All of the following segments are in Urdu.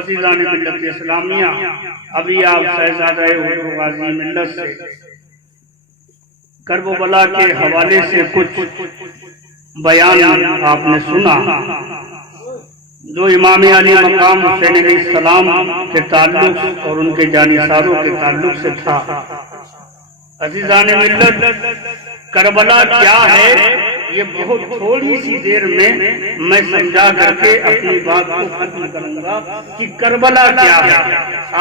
عزیزان ملت اسلامیہ، ابھی آپ شہزادہ حضور غازی ملت سے کرب و بلا کے حوالے سے کچھ بیان آپ نے سنا جو امام علی مقام حسین علیہ السلام کے تعلق اور ان کے جانثاروں کے تعلق سے تھا۔ عزیزان ملت، کربلا کیا ہے یہ بہت تھوڑی سی دیر میں سمجھا کر کے اپنی بات کو ختم کروں گا کہ کربلا کیا ہے۔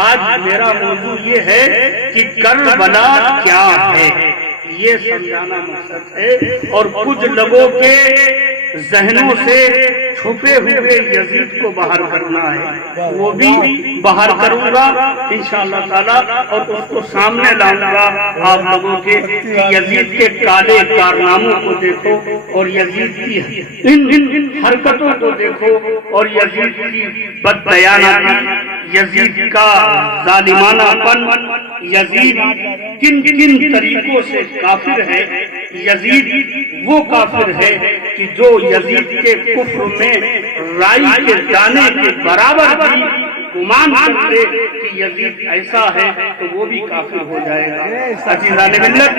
آج میرا موضوع یہ ہے کہ کربلا کیا ہے، یہ سمجھانا مقصد ہے، اور کچھ لوگوں کے ذہنوں سے چھپے ہوئے یزید کو باہر کرنا ہے، وہ بھی باہر کروں گا انشاءاللہ تعالی، اور اس کو سامنے لاؤں گا آپ لوگوں کے کہ یزید کے کالے کارناموں کو دیکھو اور یزید کی ان حرکتوں کو دیکھو اور یزید کی بددیانتی، یزید کا ظالمانہ پن، یزید کن کن طریقوں سے کافر ہے۔ یزید وہ کافر ہے کہ جو یزید کے کفر میں رائی کے دانے کے برابر بھی گمان کرتے کہ یزید ایسا ہے تو وہ بھی کافر ہو جائے گا۔ عزیزان ملت،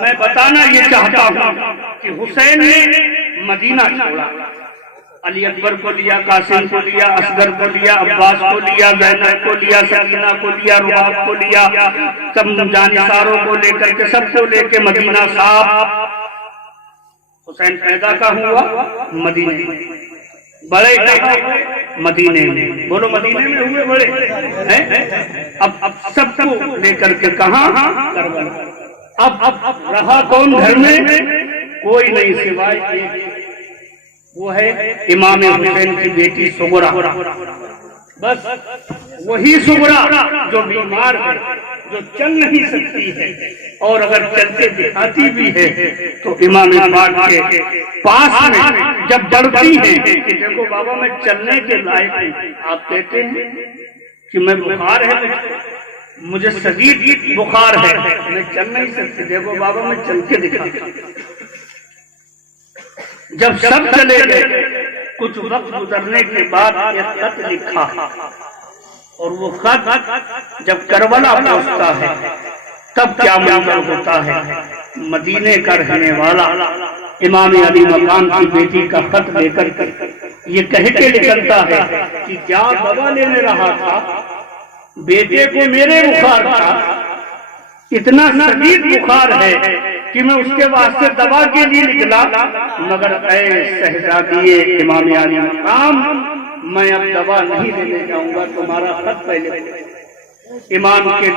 میں بتانا یہ چاہتا ہوں کہ حسین نے مدینہ چھوڑا، علی اکبر کو لیا، قاسم کو لیا، اصغر کو لیا، عباس کو لیا، زینب کو لیا، سکینہ کو لیا، رباب کو لیا، سب جانثاروں کو لے کر کے سب کو لے کے مدینہ صاحب۔ حسین پیدا کا ہوا مدینے میں، بڑے کہاں مدینے میں، بولو مدینے میں ہوئے بڑے، اب سب کو لے کر کے کہاں کربلا۔ اب رہا کون گھر میں؟ کوئی نہیں سوائے ایک، وہ ہے امام حسین کی بیٹی سغرا، بس وہی سغرا جو بیمار ہے، جو چل نہیں سکتی ہے، اور اگر چلتے دکھاتی بھی ہے تو امام پاک کے پاس میں جب بڑھتی ہے کہ دیکھو بابا میں چلنے کے لائق ہوں، آپ کہتے ہیں کہ میں بخار ہے، مجھے شدید بخار ہے، میں چل نہیں سکتی، دیکھو بابا میں چل کے دکھاتی ہوں۔ جب سب چلے گئے، کچھ وقت گزرنے کے بعد ایک خط لکھا، اور وہ خط جب کربلا پہنچتا ہے تب کیا منظر ہوتا ہے۔ مدینے کا رہنے والا امام علی مقام کی بیٹی کا خط لے کر یہ کہہ کے نکلتا ہے کہ کیا دوا لینے رہا تھا، بیٹے کو میرے بخار تھا، اتنا شدید بخار ہے کہ میں اس کے واسطے دوا کے لیے نکلا، مگر اے شہزادی امام علی مقام، میں اب دوا نہیں لینے جاؤں گا، تمہارا خط پہلے۔ امام کے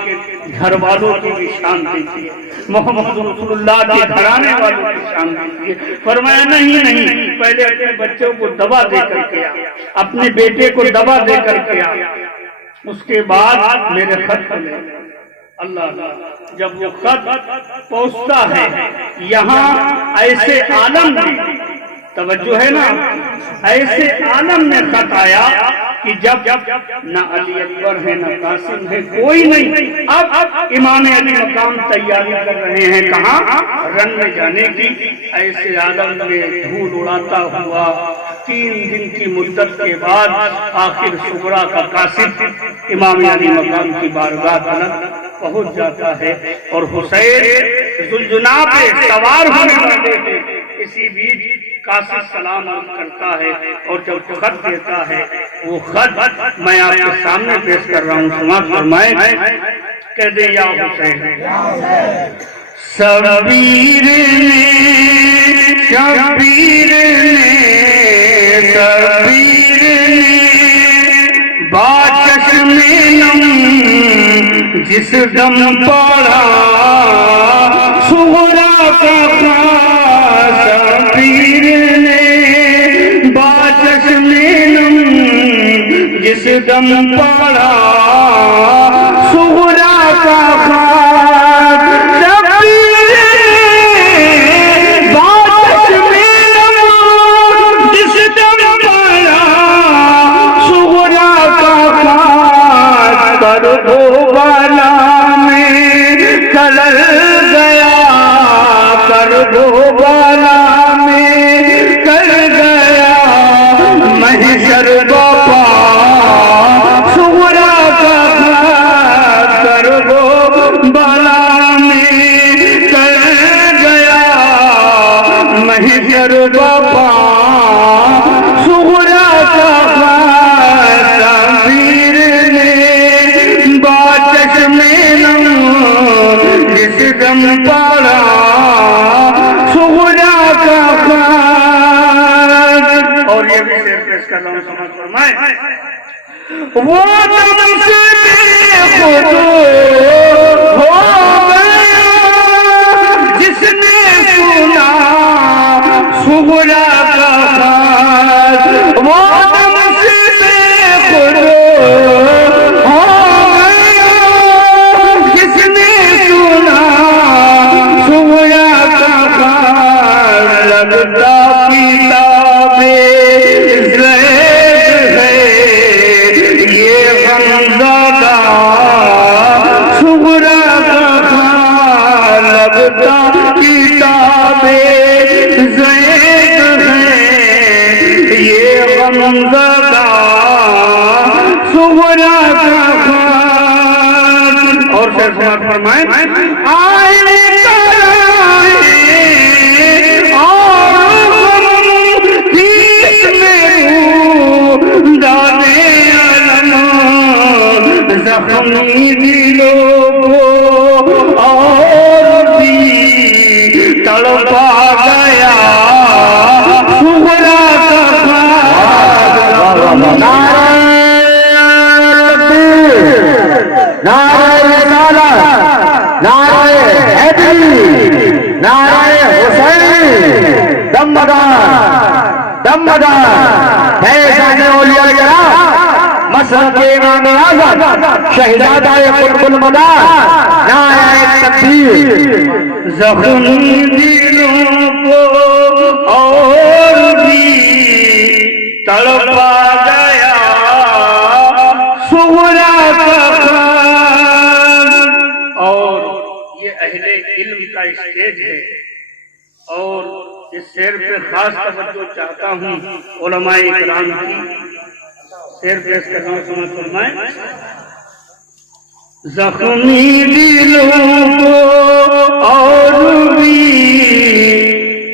گھر والوں کی بھی شان دیکھیے، محمد رسول اللہ کے گھرانے والوں کی شان دیکھیے، فرمایا نہیں، پہلے اپنے بچوں کو دوا دے کر کے آ، اپنے بیٹے کو دوا دے کر کے آ، اس کے بعد میرے خط پہ لے۔ اللہ، جب وہ خط پہنچتا ہے یہاں ایسے عالم میں، توجہ ہے نا، ایسے عالم میں خط آیا کہ جب نہ علی اکبر ہے نہ قاسم ہے، کوئی نہیں، اب امام علی مقام تیاری کر رہے ہیں کہاں؟ رن میں جانے کی۔ ایسے عالم میں دھول اڑاتا ہوا 3 دن کی مدت کے بعد آخر سغرا کا قاصد امام علی مقام کی بارگاہ تک پہنچ جاتا ہے، اور حسین ذوالجناح پہ سوار ہونے والے تھے، اسی بیچ قاصد سلام عرض کرتا ہے، اور جب خط دیتا ہے، وہ خط میں آپ کے سامنے پیش کر رہا ہوں، سماعت فرمائیں، کہہ دے یا حسین، شبیر نے با چشم میں نم جس دم پڑا صغرا کا خاصا پیر نے باچش میں نم جس دم پڑا صغرا کا خاص شبیر باچش میں نم جس دم پڑا صغرا کا خاص کربو بالا میں کلر گیا کربو بالا میں کر گیا محشر باپا صغرا کا خاص کربو بالا میں کر گیا محشر باپا صغرا کا خاص پیر نے باچش میں نم جس دم پڑا صغرا کا خاص. اور یہ بھی شعر پیش کر رہا ہوں، سمجھ فرمائے. وہ دم سے بے خود ہو گیا جس نے سنا صغرا کا خاص. وہ دم سے بے خود ہو گیا جس نے سنا صغرا کا خاص. لگتا کتاب زید ہے یہ غمزدہ صغرا کا خاص. لگتا کتاب زید ہے یہ غمزدہ صغرا کا خاص. اور سے سمجھ فرمائیں. آئے زخمی دلوں کو اور بھی تڑپا گیا صغرا کا خاص. نعرہ رسالت، نعرہ حیدری، نعرہ حسین، دمدار فیضان اولیاء کرام مسلک امام اعظم شہزادہ قطب المدار نعرہ تکبیر. زخمی دلوں کو اور بھی تڑپا گیا صغرا کا خاص. اور یہ اہل علم کا اسٹیج ہے اور اس شعر پہ خاص توجہ چاہتا ہوں علماء اکرام کی. شعر پیش کر رہا ہوں، سمجھ فرمائیں. زخمی دلوں کو اور بھی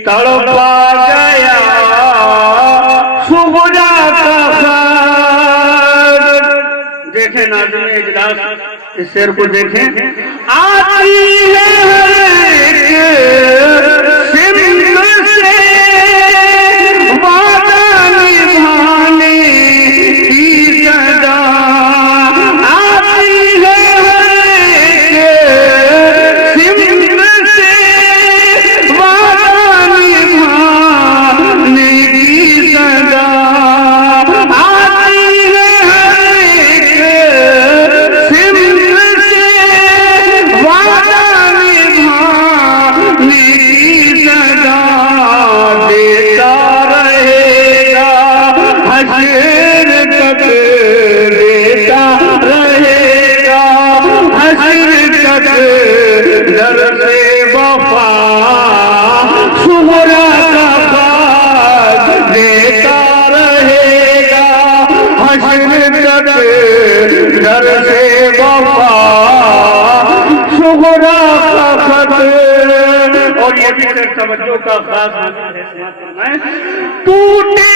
تڑپا گیا صغرا کا خاص. دیکھیں ناظرین اجلاس اس شعر کو دیکھیں. آتی ہے سمت سے وعدہ نبھانے کی صدا. آتی ہے سمت سے وعدہ نبھانے کی صدا. آتی ہے سمت سے وعدہ نبھانے کی صدا. دیتا رہے گا حشر تک، دیتا رہے گا حشر تک درد وفا صغرا کا خاص. دیتا رہے گا حشر تک درد وفا صغرا کا خط. اور یہ بھی صرف توجہ کا خاص ہے. ٹوٹے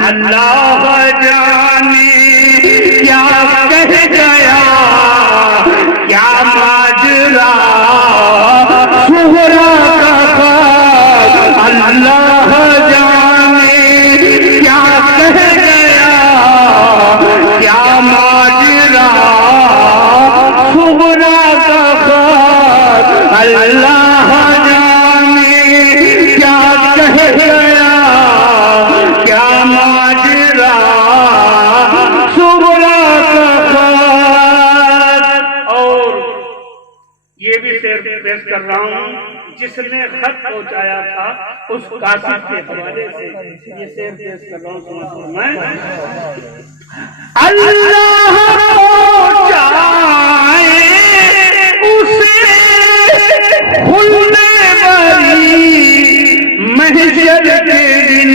اللہ جانے پیش کر رہا ہوں جس نے خط پہنچایا تھا اس قاصد کے حوالے سے یہ شعر پیش کر رہا ہوں. میں اللہ پہنچائے اسے کھلنے والی محشر کے دن.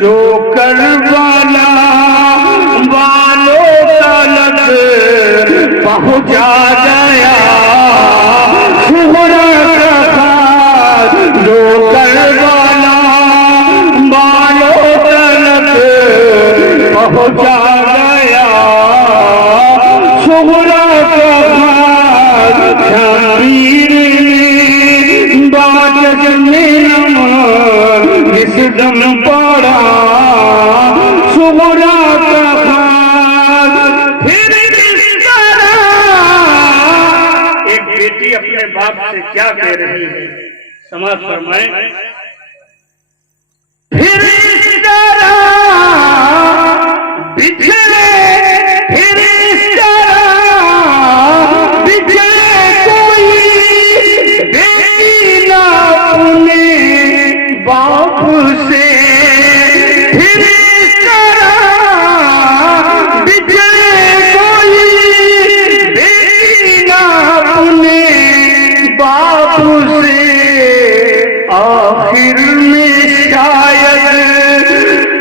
جو کربلا والوں تلک پہنچا گیا صغرا کا خط. جو کربلا والوں تلک پہنچا گیا صغرا کا خط. شبیر باجت میں اس دم پڑا صغرا کا خط. پھر اس طرح ایک بیٹی اپنے باپ سے کیا کہہ رہی ہے سماعت فرمائیں. پھر اس طرح بچھڑے پھر اس طرح بچھڑے کوئی بیٹی نہ اپنے باپ سے. پھر اس طرح بچھڑے کوئی بیٹی نہ اپنے باپ سے. آخر میں شاید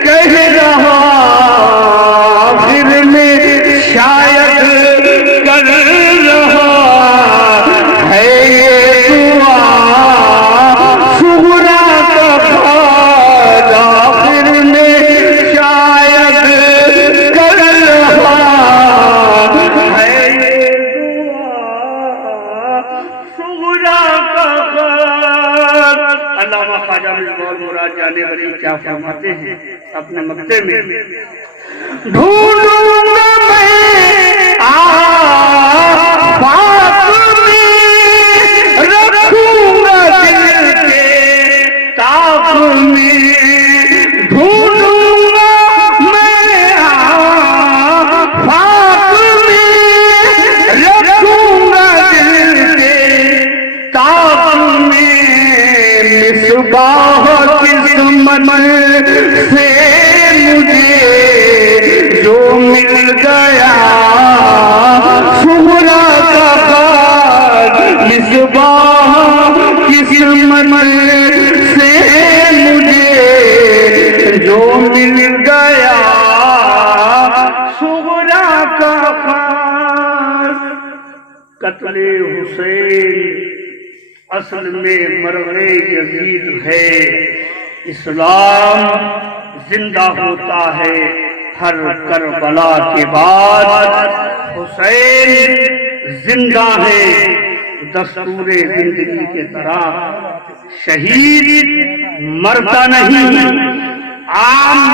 کہہ رہا آخر میں شاید کر رہا ہے یہ دعا صغرا کا خط. آخر میں شاید کر رہا ہے یہ دعا صغرا کا خط. علامہ خواجہ مصباح المراد جانے والی کیا فرماتے ہیں اپنے مقطع میں. ڈھونڈوں گا میں آفاق میں رکھوں گا دل کے طاق میں. ڈھونڈوں گا میں آفاق میں رکھوں گا دل کے طاق میں. مصباح قسمت سے مجھے جو مل گیا صغرا کا خط. مصباح قسمت سے مجھے جو مل گیا صغرا کا خط. قتل حسین اصل میں مرغ یزید ہے. اسلام زندہ ہوتا ہے ہر کربلا کے بعد. حسین زندہ ہے دستور زندگی کے طرح. شہید مرتا نہیں عام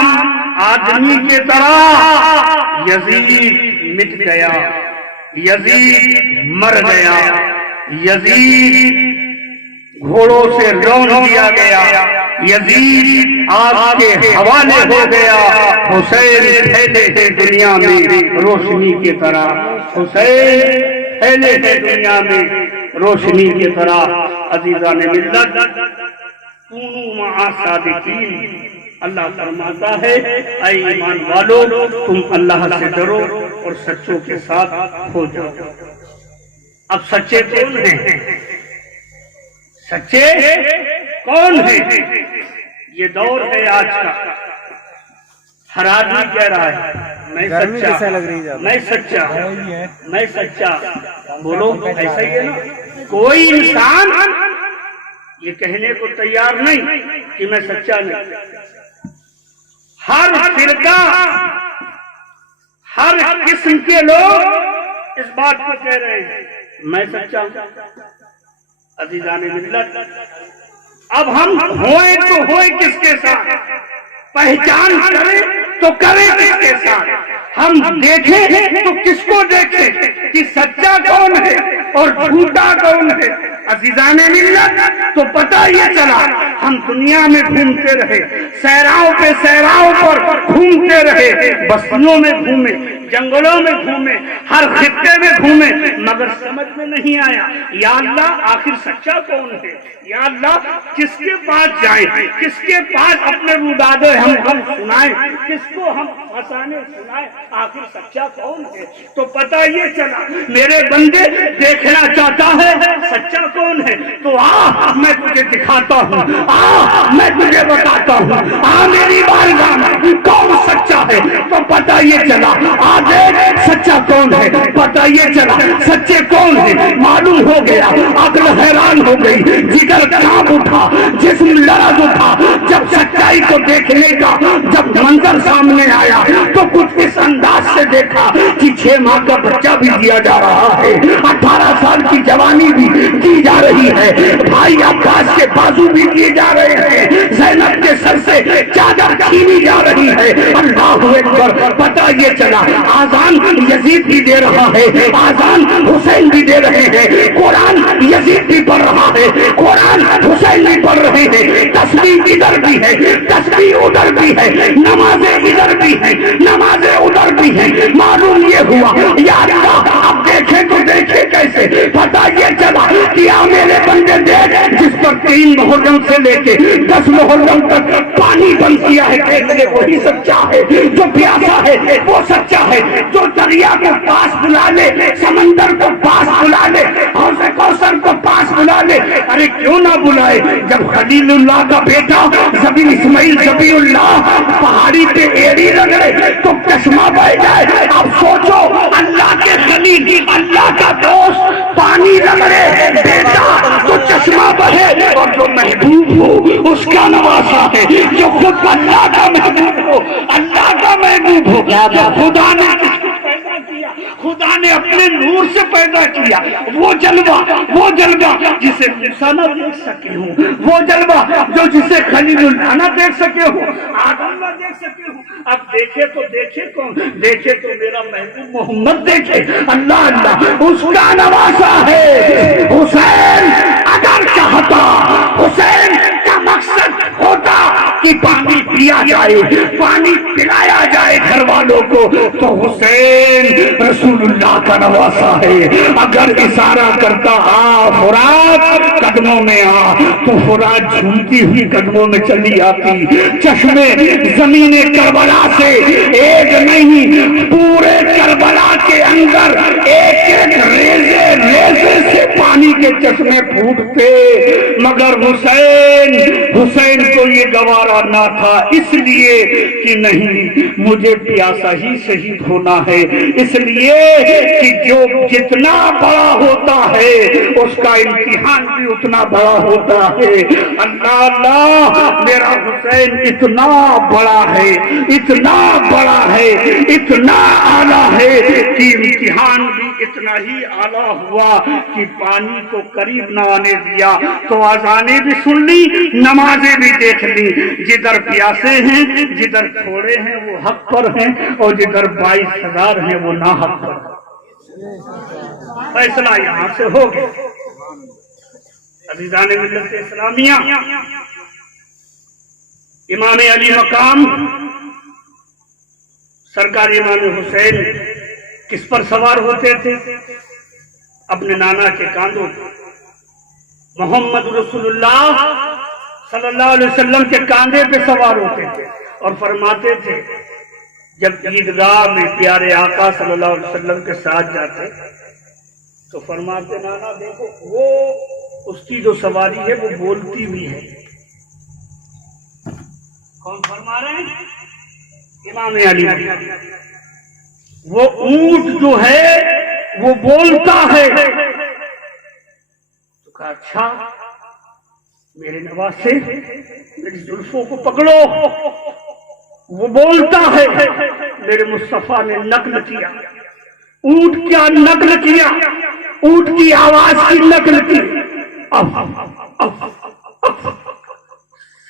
آدمی کے طرح. یزید مٹ گیا یزید مر گیا یزید گھوڑوں سے رون دیا گیا یزید آگ کے حوالے ہو گیا. حسین پھیلے تھے دنیا میں روشنی کی طرح. حسین پھیلے تھے دنیا میں روشنی کی طرح. عزیزان ملت کونوا مع صادقین. اللہ فرماتا ہے اے ایمان والو تم اللہ سے ڈرو اور سچوں کے ساتھ ہو جاؤ. اب سچے کون ہیں؟ سچے کون ہیں؟ یہ دور ہے آج کا. ہر آدمی کہہ رہا ہے میں سچا میں سچا میں سچا. بولو ایسا ہی ہے نا. کوئی انسان یہ کہنے کو تیار نہیں کہ میں سچا نہیں. ہر فرقہ ہر قسم کے لوگ اس بات کو کہہ رہے ہیں میں سچا ہوں. عزیزان ملت اب ہم ہوئے تو ہوئے کس کے ساتھ؟ پہچان کریں تو کریں کس کے ساتھ؟ ہم دیکھیں تو کس کو دیکھیں کہ سچا کون ہے اور جھوٹا کون ہے؟ عزیزان ملت تو پتہ یہ چلا ہم دنیا میں گھومتے رہے، صحراؤں پہ صحراؤں پر گھومتے رہے، بستیوں میں گھومے، جنگلوں میں گھومے، ہر خطے میں گھومے، مگر سمجھ میں نہیں آیا یا اللہ آخر سچا کون ہے؟ یا اللہ کس کے پاس جائیں، کس کے پاس اپنے رودادے ہم سنائیں، کس کو ہم فسانے سنائیں، آخر سچا کون ہے؟ تو پتہ یہ چلا میرے بندے دیکھنا چاہتا ہے سچا کون ہے، تو آ میں تجھے دکھاتا ہوں، آ میں تجھے بتاتا ہوں، آ میری بارگاہ میں کون سچا ہے۔ تو پتہ یہ چلا دیکھ سچا کون ہے، پتہ یہ چلا سچے کون ہے، معلوم ہو گیا، عقل حیران ہو گئی، جگر کانپ اٹھا، جسم لرز اٹھا، جب سچائی کو دیکھنے کا جب منظر سامنے آیا تو کچھ اس انداز سے دیکھا کہ 6 ماہ کا بچہ بھی دیا جا رہا ہے، 18 سال کی جوانی بھی دی جا رہی ہے، بھائی عباس کے بازو بھی دیے جا رہے ہیں، زینب کے سر سے چادر چھینی جا رہی ہے، اللہ اکبر۔ پتہ یہ چلا آذان یزید بھی دے رہا ہے، آذان حسین بھی دے رہے ہیں، قرآن یزید بھی پڑھ رہا ہے، قرآن حسین بھی پڑھ رہے ہیں، تسبیح ادھر بھی ہے، تسبیح ادھر بھی ہے، نمازیں ادھر بھی ہیں، نمازیں ادھر بھی ہیں۔ معلوم یہ ہوا یا اللہ اب دیکھیں تو دیکھیں کیسے؟ پتہ یہ چلا کہ میرے بندے دیکھ جس پر 3 محرم سے لے کے 10 محرم تک پانی بند کیا ہے، دیکھنے وہی سچا ہے، جو پیاسا ہے وہ سچا ہے، جو دریا کو پاس بلا لے، سمندر کو پاس بلا لے، حوض کوثر کو پاس بلا لے، ارے کیوں نہ بلائے؟ جب خلیل اللہ کا بیٹا ذبی اسماعیل ذبی اللہ پہاڑی پہ ایڑی رگڑے تو چشمہ بہ جائے۔ اب سوچو اللہ کے خلیل، اللہ کا دوست پانی رگڑے بیٹا تو چشمہ بہے، اور جو محبوب ہو اس کا نواسا ہے، جو خود اللہ کا محبوب ہو، اللہ کا محبوب ہو، جو خدا نے پیدا کیا، خدا نے اپنے نور سے پیدا کیا، وہ جلوہ جسے موسیٰ نہ دیکھ سکے ہوں، وہ جلوہ جو جسے خلیل اللہ نہ دیکھ سکے ہوں، آدم نہ دیکھ سکے ہوں، اب دیکھے تو دیکھے کون؟ دیکھے تو میرا محبوب محمد دیکھے، اللہ اللہ اس کا نواسا ہے۔ حسین اگر چاہتا، حسین کا مقصد ہوتا کہ پانی پیا جائے، پانی پلایا جائے گھر والوں کو، تو حسین رسول اللہ کا نواسا ہے۔ اگر اشارہ کرتا آ فرات قدموں میں آ، تو فرات جھومتی ہوئی قدموں میں چلی آتی، چشمے زمین کربلا سے ایک نہیں پورے کربلا کے اندر ایک ایک ریزے سے پانی کے چشمے پھوٹتے، مگر حسین کو یہ گوارا نہ تھا، اس لیے کہ نہیں مجھے پیاسا ہی شہید ہونا ہے، اس لیے کہ جو جتنا بڑا ہوتا ہے اس کا امتحان بھی اتنا بڑا ہوتا ہے۔ اللہ اللہ میرا حسین اتنا بڑا ہے، اتنا بڑا ہے، اتنا اعلیٰ ہے کہ امتحان بھی اتنا ہی اعلیٰ ہوا کہ پانی کو قریب نہ آنے دیا، تو آذانیں بھی سن لی، نمازیں بھی دیکھ لی، جدھر پیاسے ہیں جدھر تھوڑے ہیں وہ حق پر ہیں، اور جدھر 22,000 ہیں وہ نہ حق پر ہیں۔ فیصلہ یہاں سے ہو گیا۔ عزیزان ملت اسلامیہ، امام علی مقام سرکار امام حسین کس پر سوار ہوتے تھے؟ اپنے نانا کے کاندھوں پر۔ محمد رسول اللہ صلی اللہ علیہ وسلم کے کاندھے پہ سوار ہوتے تھے اور فرماتے تھے جب عیدگاہ میں پیارے آقا صلی اللہ علیہ وسلم کے ساتھ جاتے تو فرماتے نانا دیکھو وہ اس کی جو سواری ہے وہ بولتی بھی ہے۔ کون فرما رہے ہیں؟ امام علی۔ وہ اونٹ جو ہے وہ بولتا ہے۔ تو کہا اچھا میرے نواسے میری زلفوں کو پکڑو، وہ بولتا ہے۔ میرے مصطفیٰ نے نقل کیا، اونٹ کیا نقل کیا، اونٹ کی آواز کی نقل کی۔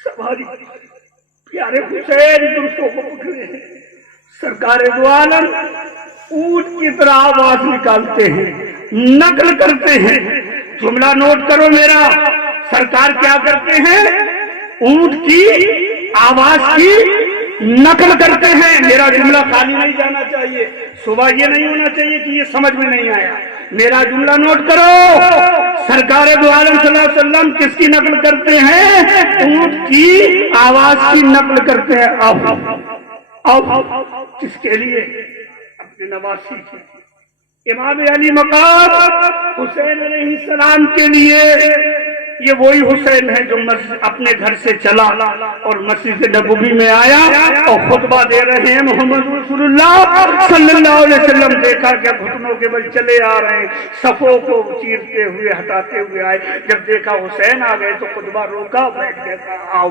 سواری پیارے حسین زلفوں کو پکڑے ہیں، سرکار دو عالم اونٹ کی طرح آواز نکالتے ہیں، نقل کرتے ہیں جملہ نوٹ کرو میرا، سرکار کیا کرتے ہیں؟ اونٹ کی آواز کی نقل کرتے ہیں۔ میرا جملہ خالی نہیں جانا چاہیے، صبح یہ نہیں ہونا چاہیے کہ یہ سمجھ میں نہیں آیا۔ میرا جملہ نوٹ کرو، سرکار دو عالم صلی اللہ علیہ وسلم کس کی نقل کرتے ہیں؟ اونٹ کی آواز کی نقل کرتے ہیں۔ اب کس کے لیے؟ اپنے نواسی کے، امام علی مقام حسین علیہ السلام کے لیے۔ یہ وہی حسین ہے جو اپنے گھر سے چلا اور مسجد نبوی میں آیا اور خطبہ دے رہے ہیں محمد رسول اللہ صلی اللہ علیہ وسلم۔ دیکھا کہ گھٹنوں کے بل چلے آ رہے ہیں، صفوں کو چیرتے ہوئے ہٹاتے ہوئے آئے۔ جب دیکھا حسین آ گئے تو خطبہ روکا، بیٹھ گیا، کہا آؤ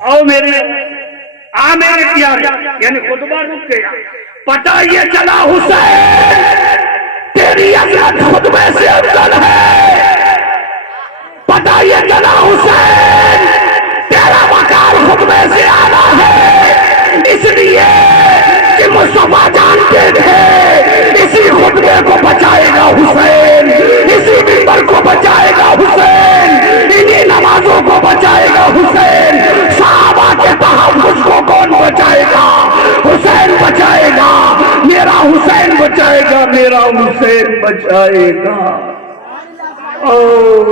آؤ میرے پیارے، یعنی خطبہ رک گیا۔ پتہ یہ چلا حسین تیری عزت خطبے سے افضل ہے، پتہ یہ چلا حسین تیرا مقام خطبے سے اعلیٰ ہے، اس لیے کہ مصطفیٰ جانتے تھے اسی خطبے کو بچائے گا حسین، اسی منبر کو بچائے گا حسین، انہی نمازوں کو بچائے گا حسین۔ صحابہ کے تحفظ کو کون بچائے گا؟ حسین بچائے گا، میرا حسین بچائے گا، میرا حسین بچائے گا۔ اور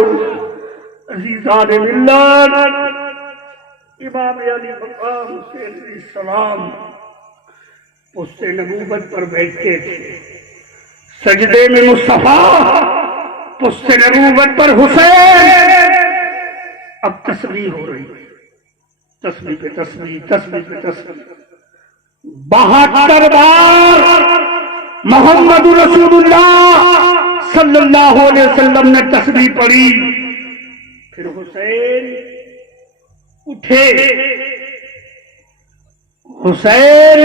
عزیزان ملت، امام علی مقام حسین علیہ السلام اس سے نبوت پر بیٹھتے تھے، سجدے میں مصطفیٰ، اس سے نبوت پر حسین۔ اب تسبیح ہو رہی ہے، تسبیح پہ تسبیح، تسبیح پہ تسبیح۔ 72 بار محمد رسول اللہ صلی اللہ علیہ وسلم نے تسبیح پڑھی۔ پھر حسین اٹھے، حسین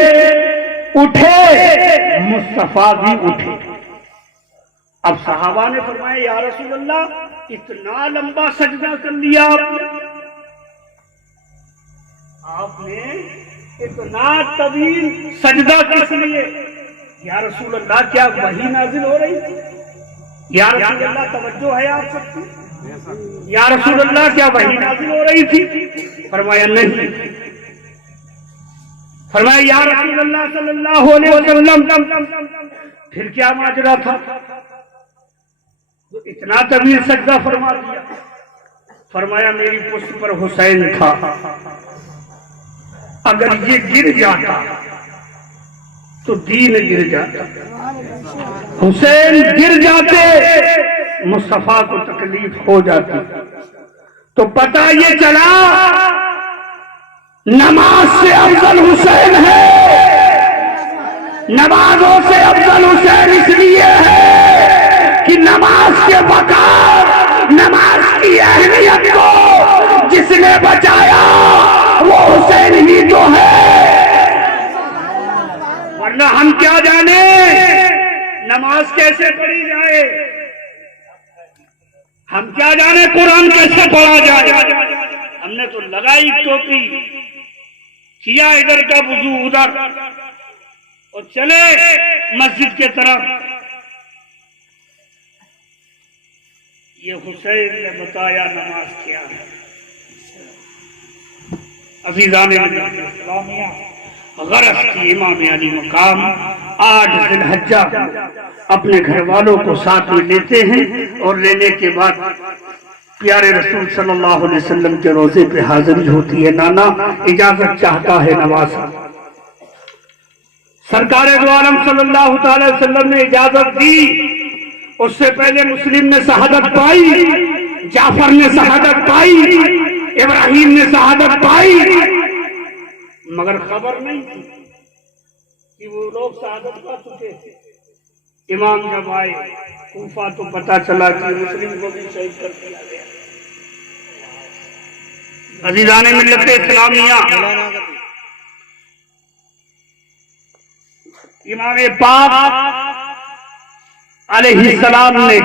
اٹھے، مصطفیٰ بھی اٹھے۔ اب صحابہ نے فرمایا یا رسول اللہ اتنا لمبا سجدہ کر لیا آپ نے، اتنا طویل سجدہ کس لیے؟ یا رسول اللہ کیا وحی نازل ہو رہی تھی؟ یا رسول اللہ توجہ ہے آپ سب کی؟ یا رسول اللہ کیا وحی نازل ہو رہی تھی؟ فرمایا نہیں۔ فرمایا یا رسول اللہ صلی اللہ علیہ وسلم پھر کیا ماجرا تھا تو اتنا طویل سجدہ فرما دیا؟ فرمایا میری پشت پر حسین تھا، اگر یہ گر جاتا تو دین گر جاتا، حسین گر جاتے مصطفیٰ کو تکلیف ہو جاتی۔ تو پتہ یہ چلا نماز سے افضل حسین ہے، نمازوں سے افضل حسین اس لیے ہے کہ نماز کے وقار، نماز کی اہمیت کو جس نے بچایا وہ حسین ہی تو ہے۔ ورنہ ہم کیا جانے نماز کیسے پڑھی جائے، ہم کیا جانے قرآن کیسے پڑھا جائے۔ ہم نے تو لگائی ٹوپی، کیا ادھر کا وضو ادھر اور چلے مسجد کے طرف۔ یہ حسین نے بتایا نماز کیا ہے۔ عزیزان اسلامیہ، غرض کی امام علی مقام 8 ذی الحجہ اپنے گھر والوں کو ساتھ میں لیتے ہیں اور لینے کے بعد پیارے رسول صلی اللہ علیہ وسلم کے روزے پہ حاضری ہوتی ہے۔ نانا اجازت چاہتا ہے نماز۔ سرکار دو عالم صلی اللہ تعالی وسلم نے اجازت دی، اس سے پہلے مسلم نے شہادت پائی، جعفر نے شہادت پائی، ابراہیم نے شہادت پائی، مگر خبر نہیں تھی کہ وہ لوگ شہادت پا چکے تھے۔ امام جب آئے کوفہ تو پتا چلا کہ مسلم کو بھی شہید کر دیا گیا۔ عزیزان ملت اسلامیہ، امام پاک علیہ السلام نے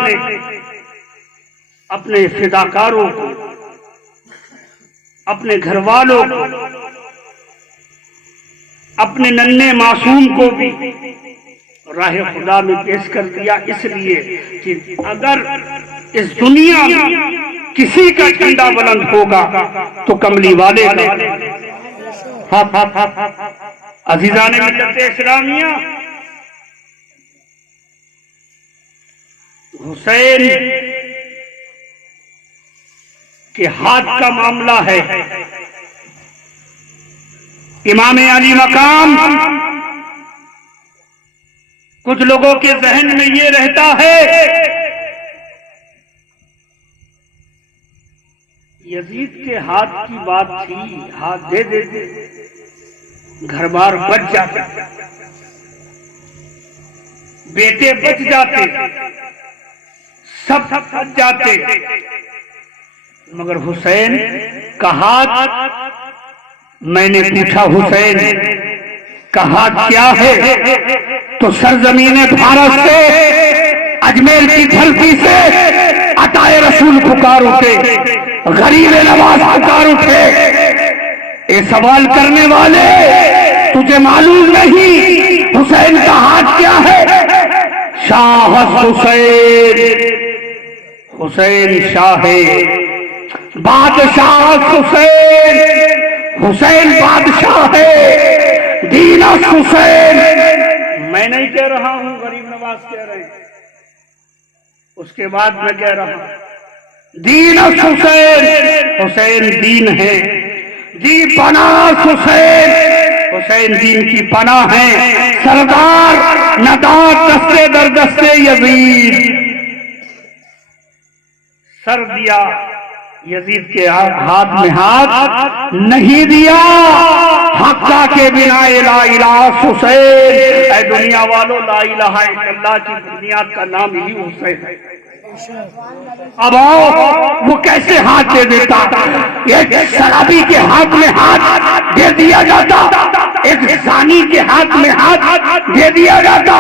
اپنے فداکاروں کو، اپنے گھر والوں کو، اپنے ننھے معصوم کو بھی راہ خدا میں پیش کر دیا، اس لیے کہ اگر اس دنیا میں کسی کا جھنڈا بلند ہوگا تو کملی والے کا۔ عزیزان ملت اسلامیہ، حسین کے ہاتھ کا معاملہ ہے۔ امام علی مقام، کچھ لوگوں کے ذہن میں یہ رہتا ہے یزید کے ہاتھ کی بات تھی، ہاتھ دے دیتے گھر بار بچ جاتے، بیٹے بچ جاتے، سب بچ جاتے، مگر حسین کا ہاتھ، میں نے پوچھا حسین کا ہاتھ کیا ہے تو سرزمین بھارت سے، اجمیر کی دھرتی سے عطائے رسول پکار اٹھے، غریب نواز پکار اٹھے۔ اے سوال کرنے والے، تجھے معلوم نہیں حسین کا ہاتھ کیا ہے؟ شاہ حسین، حسین شاہ بادشاہ، حسین حسین بادشاہ ہے، دین حسین۔ میں نہیں کہہ رہا ہوں، غریب نواز کہہ رہے ہیں، اس کے بعد میں کہہ رہا ہوں دین حسین، حسین دین ہے، دی پناہ حسین، حسین دین کی پناہ ہے۔ سردار نداد دستے در دستے یزید، سر دیا یزید کے ہاتھ میں ہاتھ نہیں دیا، حقہ کے بنا لا الہ حسین۔ اے دنیا والوں، لا الہ الا اللہ کی بنیاد کا نام ہی حسین ہے۔ اب آؤ، وہ کیسے ہاتھ دے دیتا؟ ایک شرابی کے ہاتھ میں ہاتھ دے دیا جاتا، ایک زانی کے ہاتھ میں ہاتھ دے دیا جاتا؟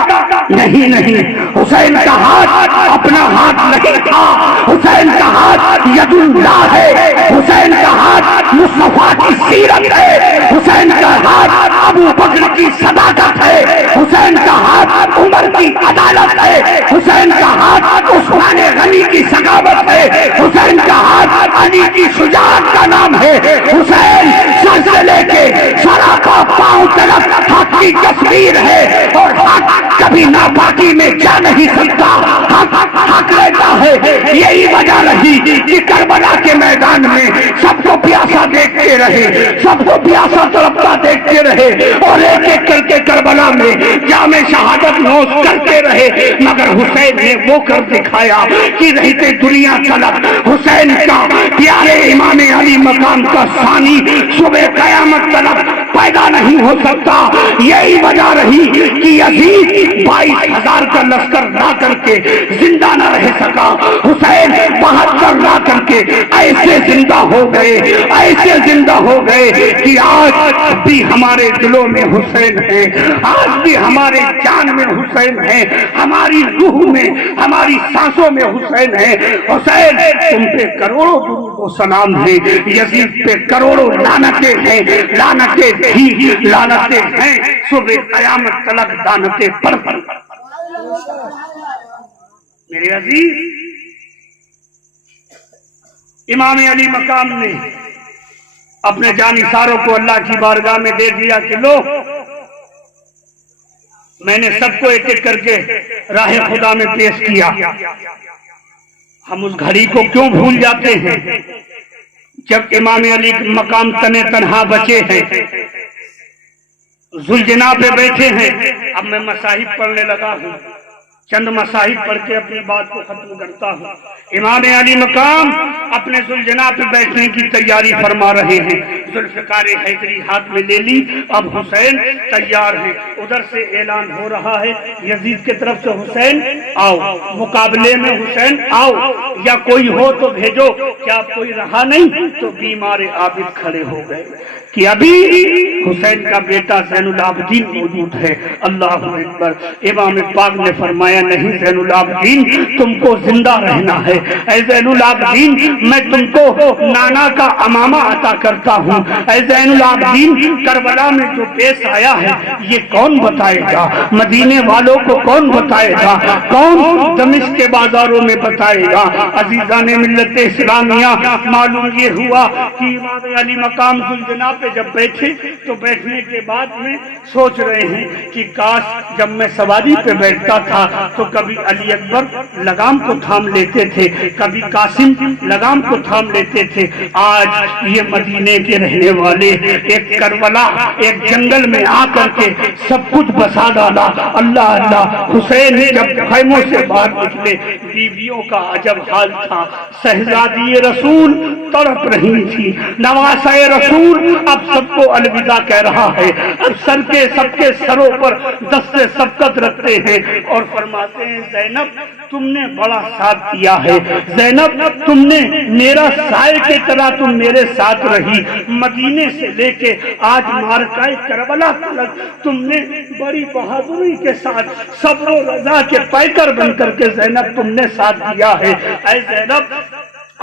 نہیں نہیں، حسین کا ہاتھ اپنا ہاتھ نہیں تھا، حسین کا ہاتھ ید اللہ ہے، حسین کا ہاتھ مصطفیٰ کی سیرت ہے، حسین کا ہاتھ ابو بکر کی صداقت ہے، حسین کا ہاتھ عمر کی عدالت ہے، حسین کا ہاتھ عثمان غنی کی سخاوت ہے، حسین کا ہاتھ علی کی شجاعت کا نام ہے۔ حسین سر سے لے کے سراپا پاؤں تک حق کی تصویر ہے، اور حق کبھی ناپاکی میں جا نہیں سکتا، حق حق رہتا ہے۔ یہی وجہ رہی کہ کربلا کے میدان میں سب کو پیاسا دیکھتے رہے، سب کو پیاسا تڑپتا دیکھتے رہے، اور ایک ایک کر کے کربلا میں جام شہادت نوش کرتے رہے، مگر حسین نے وہ کر دکھایا کہ رہتے دنیا طلب حسین کا، پیارے امام علی مقام کا ثانی صبح قیامت طلب پیدا نہیں ہو سکتا۔ یہی وجہ رہی کہ یزید 22,000 کا لشکر لا کر کے زندہ نہ رہ سکا، حسین 72 لا کر کے ایسے زندہ ہو گئے، ایسے زندہ ہو گئے کہ آج بھی ہمارے دلوں میں حسین ہے، آج بھی ہمارے جان میں حسین ہے، ہماری روح میں، ہماری سانسوں میں حسین ہے۔ حسین تم پہ کروڑوں درود و سلام ہیں، یزید پہ کروڑوں لعنتیں ہیں، لعنتیں بھی لعنتیں ہیں، صبح قیامت تلک لعنتیں پر پر۔ میرے عزیز، امام علی مقام نے اپنے جانثاروں کو اللہ کی بارگاہ میں دے دیا کہ لو، میں نے سب کو ایک ایک کر کے راہ خدا میں پیش کیا۔ ہم اس گھڑی کو کیوں بھول جاتے ہیں جب امام علی مقام تنے تنہا بچے ہیں، ذوالجناح پہ بیٹھے ہیں۔ اب میں مصاحب پڑھنے لگا ہوں، چند مصاحب پڑھ کے اپنی بات کو ختم کرتا ہوں۔ امام علی مقام اپنے ذوالجناح پہ بیٹھنے کی تیاری فرما رہے ہیں، ذوالفقار حیدری ہاتھ میں لے لی، اب حسین تیار ہیں۔ ادھر سے اعلان ہو رہا ہے یزید کی طرف سے، حسین آؤ مقابلے میں، حسین آؤ، یا کوئی ہو تو بھیجو۔ کیا کوئی رہا نہیں تو بیمار عابد کھڑے ہو گئے کہ ابھی حسین کا بیٹا زین العابدین موجود ہے۔ اللہ اکبر۔ امام پاک نے فرمایا نہیں زین العابدین تم کو زندہ رہنا ہے، اے زین العابدین میں تم کو نانا کا امامہ عطا کرتا ہوں، اے زین العابدین کربلا میں جو پیش آیا ہے یہ کون بتائے گا؟ مدینے والوں کو کون بتائے گا؟ کون دمشق کے بازاروں میں بتائے گا؟ عزیزان ملت اسلامیہ، معلوم یہ ہوا کہ امام علی مقام ذوالجناح پہ جب بیٹھے تو بیٹھنے کے بعد میں سوچ رہے ہیں کہ کاش جب میں سواری پہ بیٹھتا تھا تو کبھی علی اکبر لگام کو تھام لیتے تھے، کبھی قاسم لگام کو تھام لیتے تھے۔ آج یہ مدینے کے رہنے والے ایک کربلا ایک جنگل میں آ کر کے سب کچھ بسا ڈالا۔ اللہ اللہ۔ حسین جب خیموں سے باہر نکلے بیویوں کا عجب حال تھا، شہزادی رسول تڑپ رہی تھی، نواسہ رسول اب سب کو الوداع کہہ رہا ہے، اب سب کے سروں پر دست سبقت رکھتے ہیں اور فرماتے ہیں زینب تم نے بڑا ساتھ دیا ہے، زینب تم نے میرا سائے کی طرح تم میرے ساتھ رہی، مدینے سے لے کے آج مارکہ کربلا تک تم نے بڑی بہادری کے ساتھ صبر و رضا کے پیکر بن کر کے زینب تم نے ساتھ دیا ہے۔ اے زینب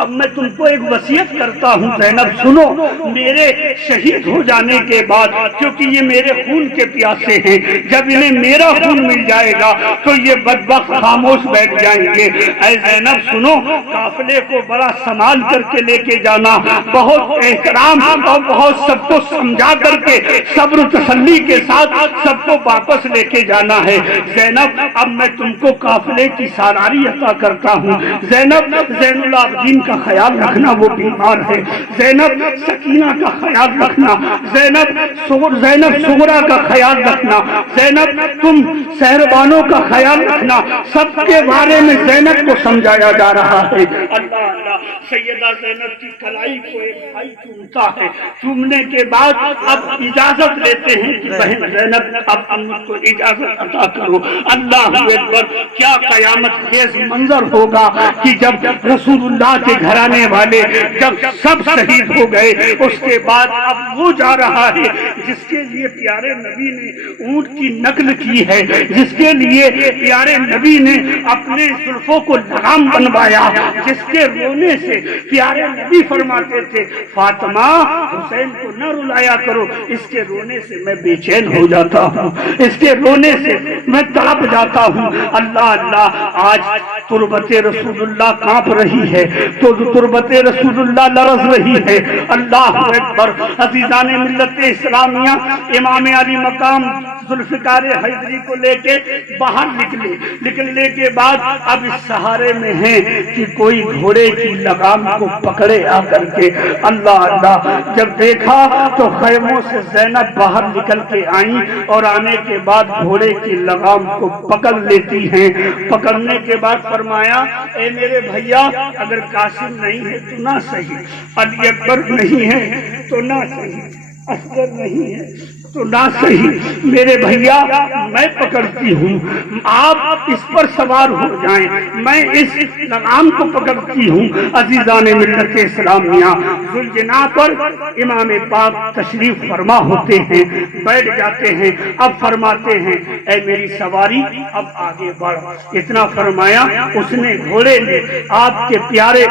اب میں تم کو ایک وصیت کرتا ہوں، زینب سنو، میرے شہید ہو جانے کے بعد کیونکہ یہ میرے خون کے پیاسے ہیں، جب انہیں میرا خون مل جائے گا تو یہ بدبخت خاموش بیٹھ جائیں گے۔ اے زینب سنو، قافلے کو بڑا سنبھال کر کے لے کے جانا، بہت احترام اور بہت سب کو سمجھا کر کے صبر و تسلی کے ساتھ سب کو واپس لے کے جانا ہے۔ زینب اب میں تم کو قافلے کی سالاری عطا کرتا ہوں، زینب زین العابدین کا خیال رکھنا وہ بیمار ہے، زینب سکینہ کا خیال رکھنا، زینب صغرا کا خیال رکھنا، زینب تم شہربانوں کا خیال رکھنا، سب کے بارے میں زینب کو سمجھایا جا رہا ہے۔ اللہ اللہ۔ سیدہ زینب کی کلائی کو ایک بھائی چومتا ہے، چومنے کے بعد اب اجازت لیتے ہیں کہ بہن زینب اب ہم کو اجازت عطا کرو۔ اللہ اکبر۔ کیا قیامت خیز منظر ہوگا کہ جب رسول اللہ کے گھرانے والے جب سب شہید ہو گئے اس کے بعد اب وہ جا رہا ہے جس کے لیے پیارے نبی نے اونٹ کی نقل کی ہے، جس کے لیے پیارے نبی نے اپنے زلفوں کو لگام بنوایا، جس کے رونے سے پیارے نبی فرماتے تھے فاطمہ حسین کو نہ رلایا کرو، اس کے رونے سے میں بے چین ہو جاتا ہوں، اس کے رونے سے میں تڑپ جاتا ہوں۔ اللہ اللہ۔ آج تربت رسول اللہ کانپ رہی ہے تو تربت رسول اللہ لرز رہی ہے۔ اللہ اکبر۔ عزیزان ملت اسلامیہ، امام علی مقام ذوالفقار حیدری کو لے کے باہر نکلنے کے بعد اب اس سہارے میں ہیں کہ کوئی گھوڑے کی لگام کو پکڑے آ کر کے۔ اللہ اللہ۔ جب دیکھا تو خیموں سے زینب باہر نکل کے آئیں اور آنے کے بعد گھوڑے کی لگام کو پکڑ لیتی ہیں۔ پکڑنے کے بعد فرمایا اے میرے بھیا اگر قاسم نہیں ہے تو نہ صحیح، علی اکبر نہیں ہے تو نہ صحیح، اصغر نہیں ہے تو نہ صحیح، میرے بھیا میں پکڑتی ہوں، آپ اس پر سوار ہو جائیں، میں اس لگام کو پکڑتی ہوں۔ عزیزان ملت اسلامیہ، ذوالجناح پر امام پاک تشریف فرما ہوتے ہیں، بیٹھ جاتے ہیں، اب فرماتے ہیں اے میری سواری اب آگے بڑھ۔ اتنا فرمایا اس نے گھوڑے نے آپ کے پیارے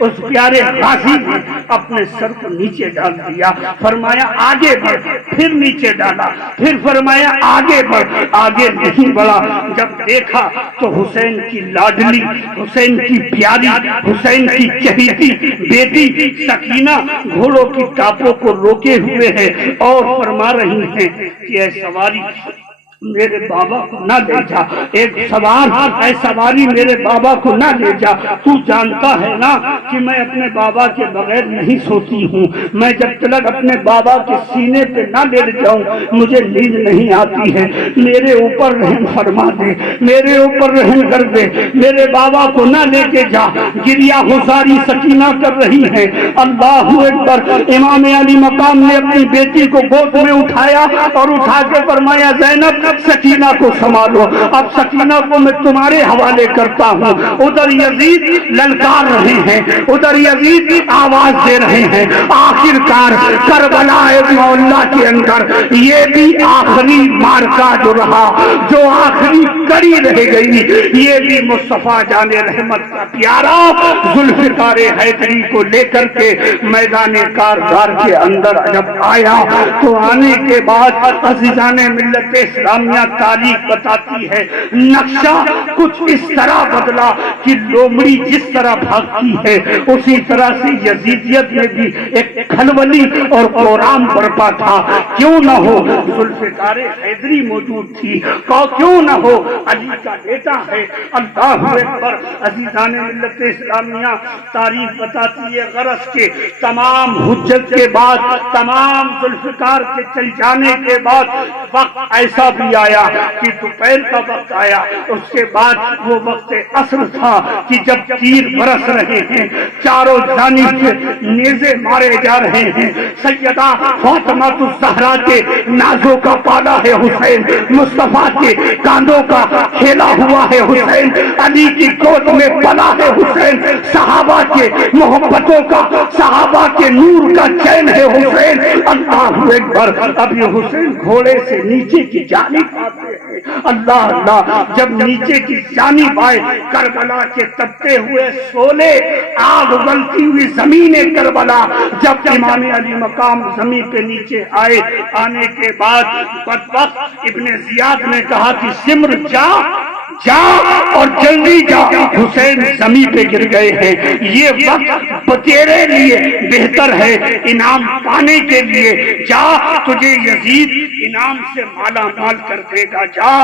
اس پیارے غازی نے اپنے سر کو نیچے ڈال دیا، فرمایا آگے بڑھ، پھر نیچے ڈالا، پھر فرمایا آگے بڑھ، آگے نہیں بڑھا۔ جب دیکھا تو حسین کی لاڈلی، حسین کی پیاری، حسین کی چہیتی بیٹی سکینہ گھوڑوں کی ٹاپوں کو روکے ہوئے ہے اور فرما رہی ہیں کہ اے سواری میرے بابا کو نہ لے جا، ایک سوار اے سواری میرے بابا کو نہ لے جا، تو جانتا ہے نا کہ میں اپنے بابا کے بغیر نہیں سوتی ہوں، میں جب تک اپنے بابا کے سینے پہ نہ لیٹ جاؤں مجھے نیند نہیں آتی ہے، میرے اوپر رحم فرما دے، میرے اوپر رحم کر دے، میرے بابا کو نہ لے کے جا۔ گریہ گزاری سکینہ کر رہی ہے۔ اللہ اکبر۔ امام علی مقام نے اپنی بیٹی کو گود میں اٹھایا اور اٹھا کے فرمایا زینب سکینہ کو سنبھالو۔ اب سکینہ کو میں تمہارے حوالے کرتا ہوں۔ ادھر یزید للکار رہے ہیں، ادھر یزید آواز دے رہے ہیں۔ آخر کار کربلا مولا کے اندر یہ بھی آخری مارکا جو رہا، جو آخری کڑی رہ گئی، یہ بھی مصطفیٰ جان رحمت کا پیارا ذوالفقار حیدری کو لے کر کے میدان کارزار کے اندر جب آیا تو آنے کے بعد عزیزان ملت اسلامیہ تاریخ بتاتی ہے نقشہ کچھ اس طرح بدلا کہ لومڑی جس طرح بھاگتی ہے اسی طرح سے یزیدیت میں بھی ایک کھلبلی اور قرآن برپا تھا۔ کیوں نہ ہو ذوالفقار حیدری موجود تھی، کیوں نہ ہو علی کا بیٹا ہے۔ اللہ اکبر۔ عزیزان ملت اسلامیہ تاریخ بتاتی ہے غرض کے تمام حجت کے بعد، تمام ذوالفقار کے چل جانے کے بعد وقت ایسا بھی آیا کہ دوپہر کا وقت آیا، اس کے بعد وہ وقت عصر تھا کہ جب تیر برس رہے ہیں، چاروں جانب سے نیزے مارے جا رہے ہیں۔ سیدہ فاطمہ الزہرا کے نازوں کا پالا ہے حسین، مصطفیٰ کے کاندھوں کا کھیلا ہوا ہے حسین، علی کی گود میں پلا ہے حسین، صحابہ کے محبتوں کا، صحابہ کے نور کا چین ہے حسین۔ اللہ اکبر۔ اب یہ حسین گھوڑے سے نیچے کی جانب آتے ہیں۔ اللہ اللہ۔ جب نیچے کی جانب آئے کربلا کے تپتے ہوئے سولے آگ اگلتی ہوئی زمین کربلا، جب امام علی مقام زمین کے نیچے آئے، آنے کے بعد بدبخت ابن زیاد نے کہا کہ سمر جا جا اور جلدی جا، حسین زمین پہ گر گئے ہیں، یہ وقت تیرے لیے بہتر ہے انعام پانے کے لیے، جا تجھے یزید انعام سے مالا مال کر دے گا، جا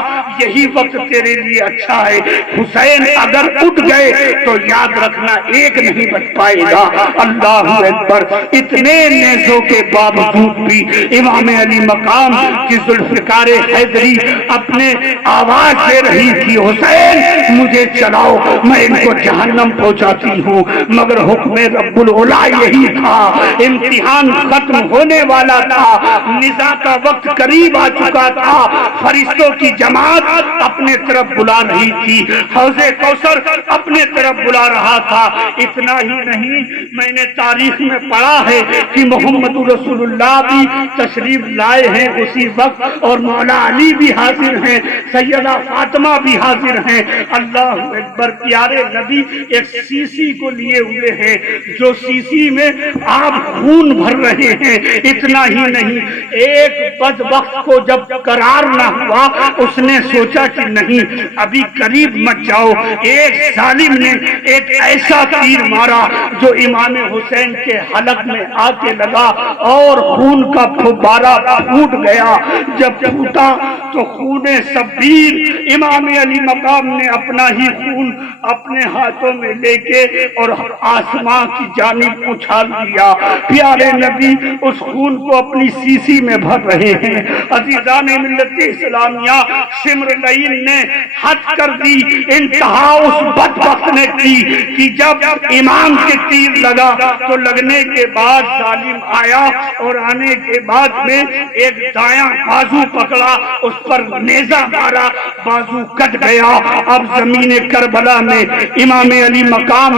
یہی وقت تیرے لیے اچھا ہے۔ حسین اگر اٹھ گئے تو یاد رکھنا ایک نہیں بچ پائے گا۔ اللہ اکبر۔ اتنے نیزوں کے باوجود بھی امام علی مقام کی ذوالفقار حیدری اپنے آواز دے رہی تھی حسین مجھے چلاؤ، میں ان کو جہنم پہنچاتی ہوں۔ مگر حکم رب العلا یہی تھا، امتحان ختم ہونے والا تھا، نزاع کا وقت قریب آ چکا تھا، فرشتوں کی جماعت اپنے طرف بلا رہی تھی، حوض کوثر اپنے طرف بلا رہا تھا۔ اتنا ہی نہیں، میں نے تاریخ میں پڑھا ہے کہ محمد رسول اللہ بھی تشریف لائے ہیں اسی وقت، اور مولا علی بھی حاضر ہیں، سیدہ فاطمہ بھی حاضر ہیں۔ اللہ اکبر۔ پیارے نبی ایک سیسی کو لیے ہوئے ہیں، جو سیسی میں آپ خون بھر رہے ہیں۔ اتنا ہی نہیں، ایک بدبخت کو جب قرار نہ ہوا اس نے سوچا کہ نہیں ابھی قریب مت جاؤ، ایک ظالم نے ایک ایسا تیر مارا جو امام حسین کے حلق میں آ کے لگا اور خون کا پھبارہ پھوٹ گیا۔ جب پھوٹا تو خون شبیر امام علی مقام نے اپنا ہی خون اپنے ہاتھوں میں لے کے اور آسمان کی جانب اچھال دیا۔ پیارے نبی اس خون کو اپنی سیسی میں بھر رہے ہیں۔ عزیزان ملت اسلامیہ، سمرلین نے حد کر دی، انتہا اس بدبخت نے کی کہ جب امام کے تیر لگا تو لگنے کے بعد ظالم آیا اور آنے کے بعد میں ایک دایاں بازو پکڑا، اس پر نیزہ مارا، بازو کٹ گیا۔ اب زمین کربلا میں امام علی مقام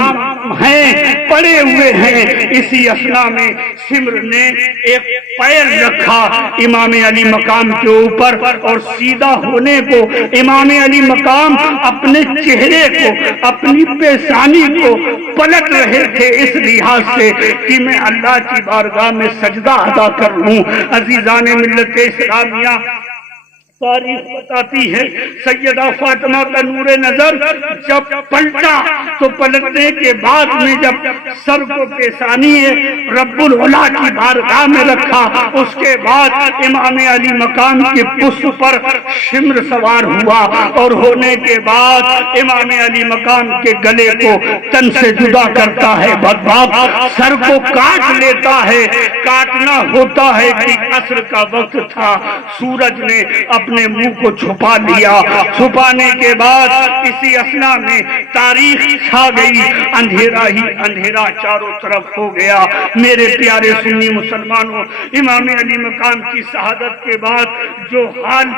ہیں، پڑے ہوئے ہیں۔ اسی اثنا میں سمر نے ایک پیر رکھا امام علی مقام کے اوپر اور سیدھا ہونے کو امام علی مقام اپنے چہرے کو، اپنی پیشانی کو پلٹ رہے تھے اس لحاظ سے کہ میں اللہ کی بارگاہ میں سجدہ ادا کر لوں۔ عزیزان ملت اسلامیہ، تاریخ بتاتی ہے سیدہ فاطمہ کا نور نظر جب پلٹا تو پلٹنے کے بعد میں جب سر کو پیشانی رب العلا کی بارگاہ میں رکھا، اس کے بعد امام علی مقام کی پشت پر شمر سوار ہوا اور ہونے کے بعد امام علی مقام کے گلے کو تن سے جدا کرتا ہے، بدبخت سر کو کاٹ لیتا ہے۔ کاٹنا ہوتا ہے کہ عصر کا وقت تھا، سورج نے اپنے اپنے منہ کو چھپا لیا. چھپانے کے بعد اسی اثنا میں تاریخ چھا گئی. اندھیرا ہی اندھیرا چاروں طرف ہو گیا. میرے پیارے سنی مسلمانوں، امام علی مقام کی شہادت کے بعد جو حال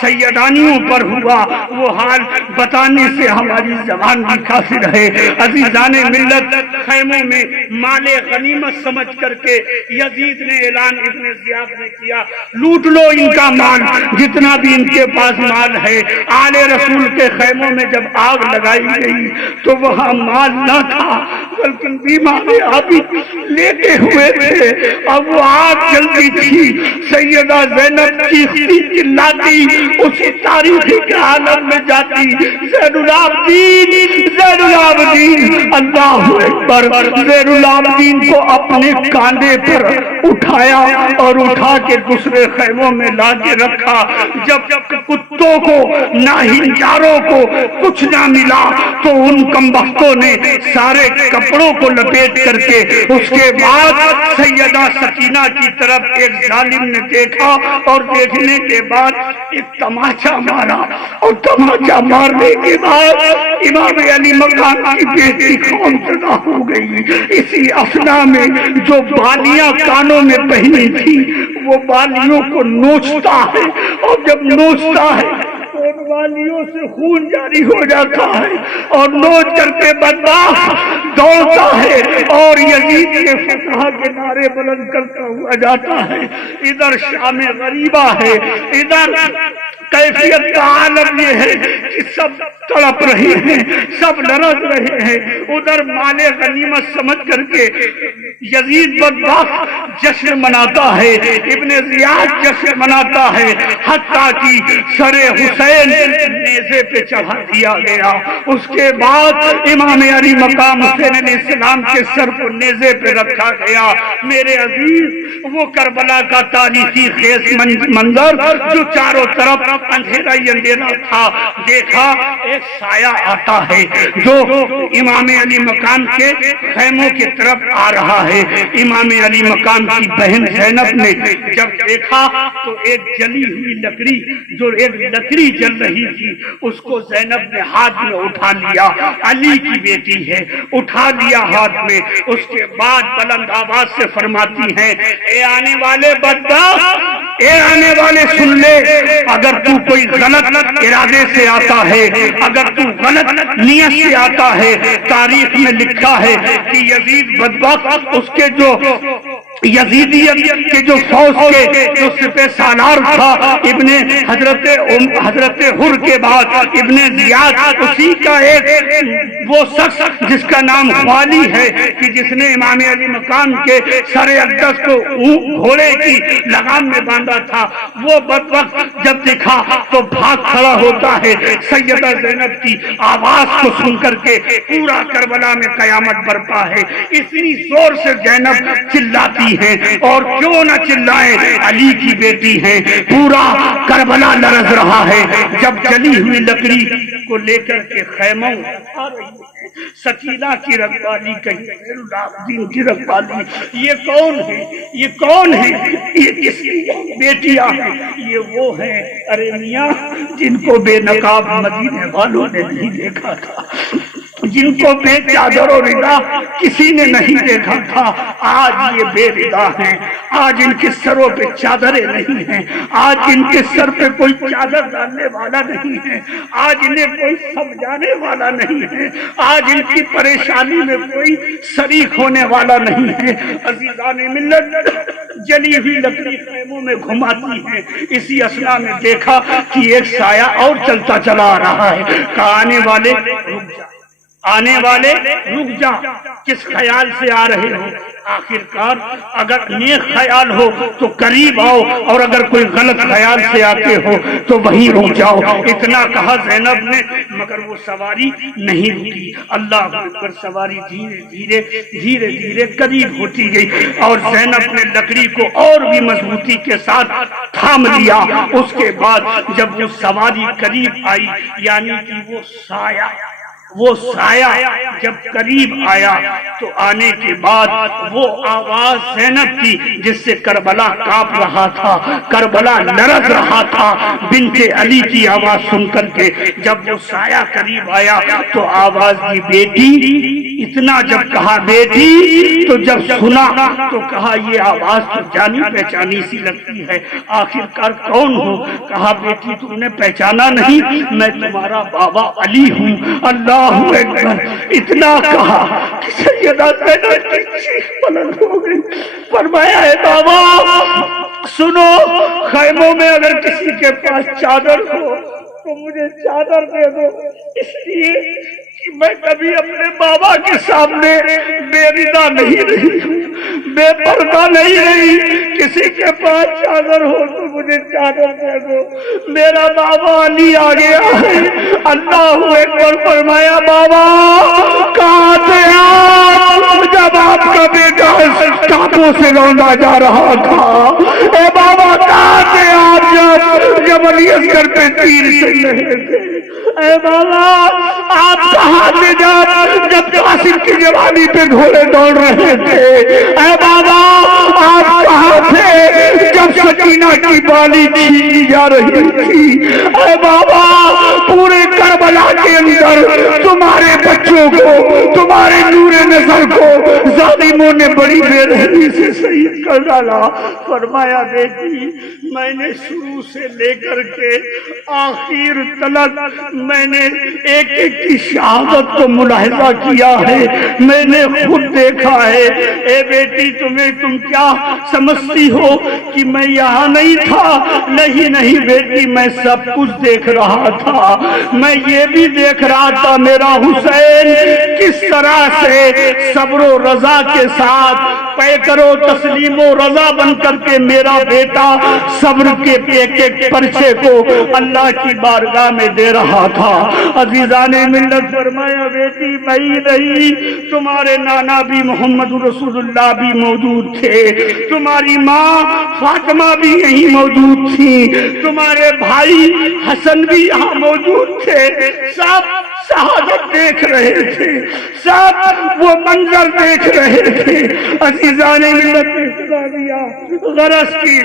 سیدانیوں پر ہوا وہ حال بتانے سے ہماری زبان بھی قاصر ہے. عزیزان ملت، خیموں میں مال غنیمت سمجھ کر کے یزید نے اعلان ابن زیاد نے کیا، لوٹ لو ان کا مال، جتنا بھی ان کے پاس مال ہے. آل رسول کے خیموں میں جب آگ لگائی گئی تو وہاں مال نہ تھا بلکہ بیمار عابد لیٹے ہوئے تھے. اب وہ آگ جلتی تھی. سیدہ زینب چیختی چلاتی اسی تاریخی کے عالم میں جاتی، زین العابدین زین العابدین، اللہ اکبر. زین العابدین کو اپنے کاندھے پر اٹھایا اور اٹھا کے دوسرے خیموں میں لا کے رکھا. جب کتوں کو ناہنجاروں کو کچھ نہ ملا تو ان کمبختوں نے سارے کپڑوں کو لپیٹ کر کے اس کے بعد سیدہ سکینہ کی طرف ایک ظالم نے دیکھا اور دیکھنے کے بعد ایک تماچا مارا، اور تماچا مارنے کے بعد امام علی مقام کی بیٹی خوفزدہ ہو گئی. اسی اثنا میں جو بالیاں کانوں میں پہنی تھی وہ بالیوں کو نوچتا ہے، اور جب نوچتا ہے ان والیوں سے خون جاری ہو جاتا ہے اور نوچ کر کے بدبخت دوڑتا ہے اور یزید کے فتح کے نعرے بلند کرتا ہوا جاتا ہے. ادھر شام غریبہ ہے، ادھر کیفیت کا عالم یہ ہے کہ سب تڑپ رہے ہیں، سب لرز رہے ہیں. ادھر مال غنیمت سمجھ کر کے یزید بدبخت جشن مناتا ہے، ابن زیاد جشن مناتا ہے، حتیٰ کہ سر حسین نیزے پہ چڑھا دیا گیا. اس کے بعد امام علی مقام حسین علیہ السلام کے سر کو نیزے پہ رکھا گیا. میرے عزیز، وہ کربلا کا تاریخی خیز منظر جو چاروں طرف اندھیرا ہی اندھیرا تھا، دیکھا ایک سایہ آتا ہے جو امام علی مقام کے خیموں کی طرف آ رہا ہے. امام علی مقام کی بہن زینب نے جب دیکھا تو ایک جلی ہوئی لکڑی، جو ایک لکڑی جل رہی تھی، اس کو زینب نے ہاتھ میں اٹھا لیا. علی کی بیٹی ہے، اٹھا لیا ہاتھ میں. اس کے بعد بلند آواز سے فرماتی ہیں، اے آنے والے بدبخت، اے آنے والے سن لے، اگر تو کوئی غلط ارادے سے آتا ہے، اگر تو غلط نیت سے آتا ہے، تاریخ میں لکھا ہے کہ یزید بدبخت اس کے جو یزیدیت کے جو فوج کے جو سپہ سالار تھا، ابن حضرت حر کے بعد ابن زیاد، اسی کا ایک وہ شخص جس کا نام خوالی ہے کہ جس نے امام علی مقام کے سر اقدس کو گھوڑے کی لگام میں باندھا تھا، وہ بدبخت جب دکھا تو بھاگ کھڑا ہوتا ہے. سیدہ زینب کی آواز کو سن کر کے پورا کربلا میں قیامت برپا ہے. اتنی زور سے زینب چلاتی ہیں، اور کیوں نہ چلائیں، علی کی بیٹی ہیں. پورا کربلا لرز رہا ہے. جب جلی ہوئی لکڑی کو لے کر کے خیموں آ رہی ہے، سکینہ کی رکھوالی کہیں زین العابدین کی رکھوالی. یہ کون ہے؟ یہ کون ہے؟ یہ کس کی بیٹیاں ہیں؟ یہ وہ ہیں، ارے میاں، جن کو بے نقاب مدینے والوں نے نہیں دیکھا تھا، جن کو بے چادر و ردا کسی نے نہیں دیکھا تھا. آج یہ بے ردا ہیں، آج ان کے سروں پہ چادریں نہیں ہیں، آج ان کے سر پہ کوئی چادر ڈالنے والا نہیں ہے، آج انہیں کوئی سمجھانے والا نہیں ہے، آج ان کی پریشانی میں کوئی شریک ہونے والا نہیں ہے. عزیزان ملت، جلی ہوئی لکڑی خیموں میں گھماتی ہیں. اسی اثنا میں دیکھا کہ ایک سایہ اور چلتا چلا آ رہا ہے. کہا آنے والے رک جا، آنے والے رک جا، کس خیال سے آ رہے ہو؟ آخرکار اگر نیک خیال ہو تو قریب آؤ، اور اگر کوئی غلط خیال سے آتے ہو تو وہیں رک جاؤ. اتنا کہا زینب نے، مگر وہ سواری نہیں رکی. اللہ اکبر. سواری دھیرے دھیرے دھیرے دھیرے قریب ہوتی گئی، اور زینب نے لکڑی کو اور بھی مضبوطی کے ساتھ تھام لیا. اس کے بعد جب وہ سواری قریب آئی، یعنی کہ وہ سایہ جب قریب آیا تو آنے کے بعد وہ آواز زینب کی جس سے کربلا کانپ رہا تھا، کربلا لرز رہا تھا، بنت علی کی آواز سن کر کے جب وہ سایہ قریب آیا تو آواز دی بیٹی، اتنا جب کہا بیٹی تو جب سنا تو کہا یہ آواز تو جانی پہچانی سی لگتی ہے، آخرکار کون ہو؟ کہا بیٹی تم نے پہچانا نہیں، میں تمہارا بابا علی ہوں۔ اللہ اکبر! اتنا کہا کہ سیدہ زینب کی چیخ بلند ہو گئی۔ فرمایا ہے بابا سنو، خیموں میں اگر کسی کے پاس چادر ہو تو مجھے چادر دے دو، اس لیے کہ میں کبھی اپنے بابا کے سامنے بے رضا نہیں رہی ہوں، بے پردہ نہیں رہی۔ کسی کے پاس چادر ہو تو مجھے چادر دے دو، میرا بابا علی آ گیا ہے۔ اللہ اکبر! فرمایا بابا کہاں تھے آپ جب آپ کا بیٹا ٹاپوں سے لوٹا جا رہا تھا؟ اے بابا کہاں تھے آپ جب علی اصغر پہ تیر سے رہے تھے؟ اے بابا آپ کہاں تھے جب قاسم کی جوانی پہ گھوڑے دوڑ رہے تھے؟ اے بابا آپ کہاں تھے جب سکینہ کی بالی چھینی جا رہی تھی؟ اے بابا پورے کربلا کے اندر تمہارے بچوں کو، تمہارے نور نظر کو ظالموں نے بڑی بے رحمی سے شہید کر ڈالا۔ فرمایا بیٹی میں نے شروع سے لے کر کے آخر تلک میں نے ایک ایک کی شہادت کو ملاحظہ کیا ہے، میں نے خود دیکھا ہے۔ اے بیٹی تم کیا سمجھتی ہو کہ میں یہاں نہیں تھا؟ نہیں بیٹی میں سب کچھ دیکھ رہا تھا، میں یہ بھی دیکھ رہا تھا میرا حسین کس طرح سے صبر و رضا کے ساتھ پیکر و تسلیم و رضا بن کر کے میرا بیٹا صبر کے ایک ایک پرچے کو اللہ کی بارگاہ میں دے رہا تھا۔ عزیزان ملت فرمایا بیٹی میں نہیں، تمہارے نانا بھی محمد رسول اللہ بھی موجود تھے، تمہاری ماں فاطمہ بھی یہیں موجود تھی، تمہارے بھائی حسن بھی یہاں موجود تھے، سب شہادت دیکھ رہے تھے، سب وہ منظر دیکھ رہے تھے۔ عزیزان ملت اسلامیہ غرض کی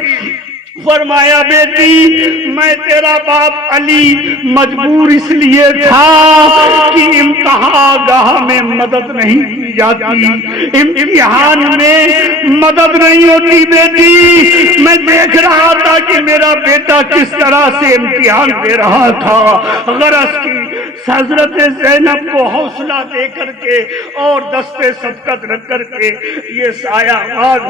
فرمایا بیٹی میں تیرا باپ علی مجبور اس لیے تھا کہ امتحان گاہ میں مدد نہیں کی جاتی، امتحان میں مدد نہیں ہوتی بیٹی۔ میں دیکھ رہا تھا کہ میرا بیٹا کس طرح سے امتحان دے رہا تھا۔ غرض کی حضرت زینب کو حوصلہ دے کر کے اور دستے سبقت رکھ کر کے یہ سایہ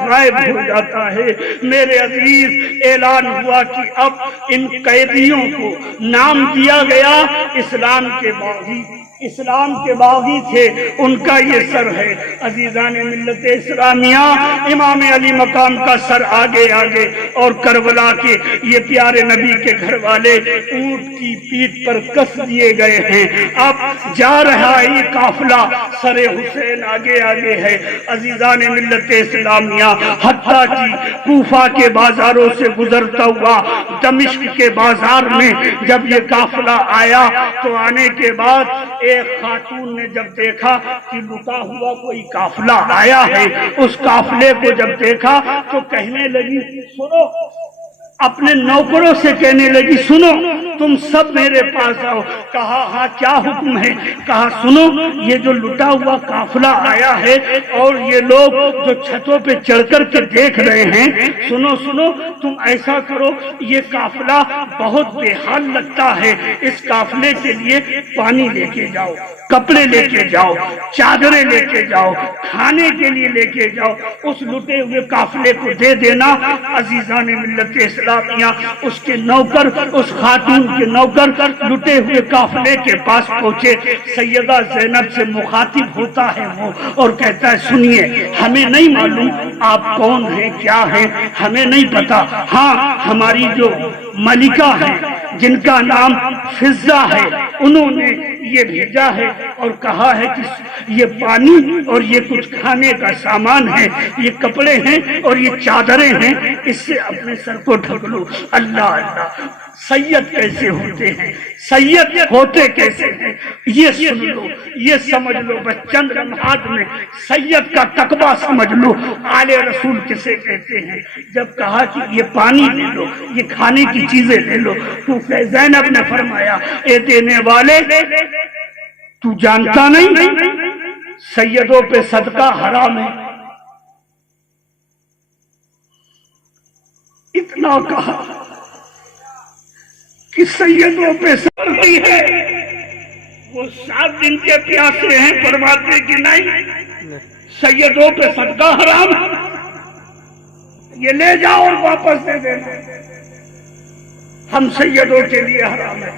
غائب ہو جاتا ہے۔ میرے عزیز اعلان ہوا کہ اب ان قیدیوں کو نام دیا گیا اسلام کے باغی، اسلام کے باغی تھے، ان کا یہ سر ہے۔ عزیزان ملت اسلامیہ امام علی مقام کا سر آگے آگے، اور کربلا کے یہ پیارے نبی کے گھر والے اونٹ کی پیٹھ پر کس دیے گئے ہیں۔ اب جا رہا یہ قافلہ سر حسین آگے آگے ہے۔ عزیزان ملت اسلامیہ حتیٰ کہ کوفہ کے بازاروں سے گزرتا ہوا دمشق کے بازار میں جب یہ قافلہ آیا تو آنے کے بعد ایک خاتون نے جب دیکھا کہ لٹا ہوا کوئی قافلہ آیا ہے، اس قافلے کو جب دیکھا تو کہنے لگی سنو، اپنے نوکروں سے کہنے لگی سنو تم سب میرے پاس آؤ۔ کہا ہاں کیا حکم ہے؟ کہا سنو یہ جو لٹا ہوا قافلہ آیا ہے اور یہ لوگ جو چھتوں پہ چڑھ کر کے دیکھ رہے ہیں، سنو تم ایسا کرو، یہ قافلہ بہت بے حال لگتا ہے، اس قافلے کے لیے پانی لے کے جاؤ، کپڑے لے کے جاؤ، چادریں لے کے جاؤ، کھانے کے لیے لے کے جاؤ، اس لٹے ہوئے قافلے کو دے دینا۔ عزیزان ملت اسلامیہ اس کے نوکر، اس خاتون کے نوکر لٹے ہوئے قافلے کے پاس پہنچے۔ سیدہ زینب سے مخاطب ہوتا ہے وہ اور کہتا ہے سنیے ہمیں نہیں معلوم آپ کون ہیں کیا ہیں، ہمیں نہیں پتا، ہاں ہماری جو ملکہ ہے جن کا نام فضہ ہے انہوں نے یہ بھیجا ہے اور کہا ہے کہ یہ پانی اور یہ کچھ کھانے کا سامان ہے، یہ کپڑے ہیں اور یہ چادریں ہیں، اس سے اپنے سر کو ڈھک لو۔ اللہ اللہ سید کیسے ہوتے ہیں، سید ہوتے کیسے ہیں، یہ سن لو، یہ سمجھ لو، بس چند لمحات میں سید کا تقویٰ سمجھ لو۔ آل رسول کسے کہتے ہیں؟ جب کہا کہ یہ پانی لے لو، یہ کھانے کی چیزیں لے لو، تو زینب نے فرمایا اے دینے والے، تو جانتا نہیں سیدوں پہ صدقہ حرام ہے؟ اتنا کہا کہ سیدوں پہ سردی ہے، وہ 7 دن کے پیاسے ہیں، فرماتے کہ نہیں، سیدوں پہ صدقہ حرام ہے، یہ لے جاؤ اور واپس دے دینا، ہم سیدوں کے لیے حرام ہے۔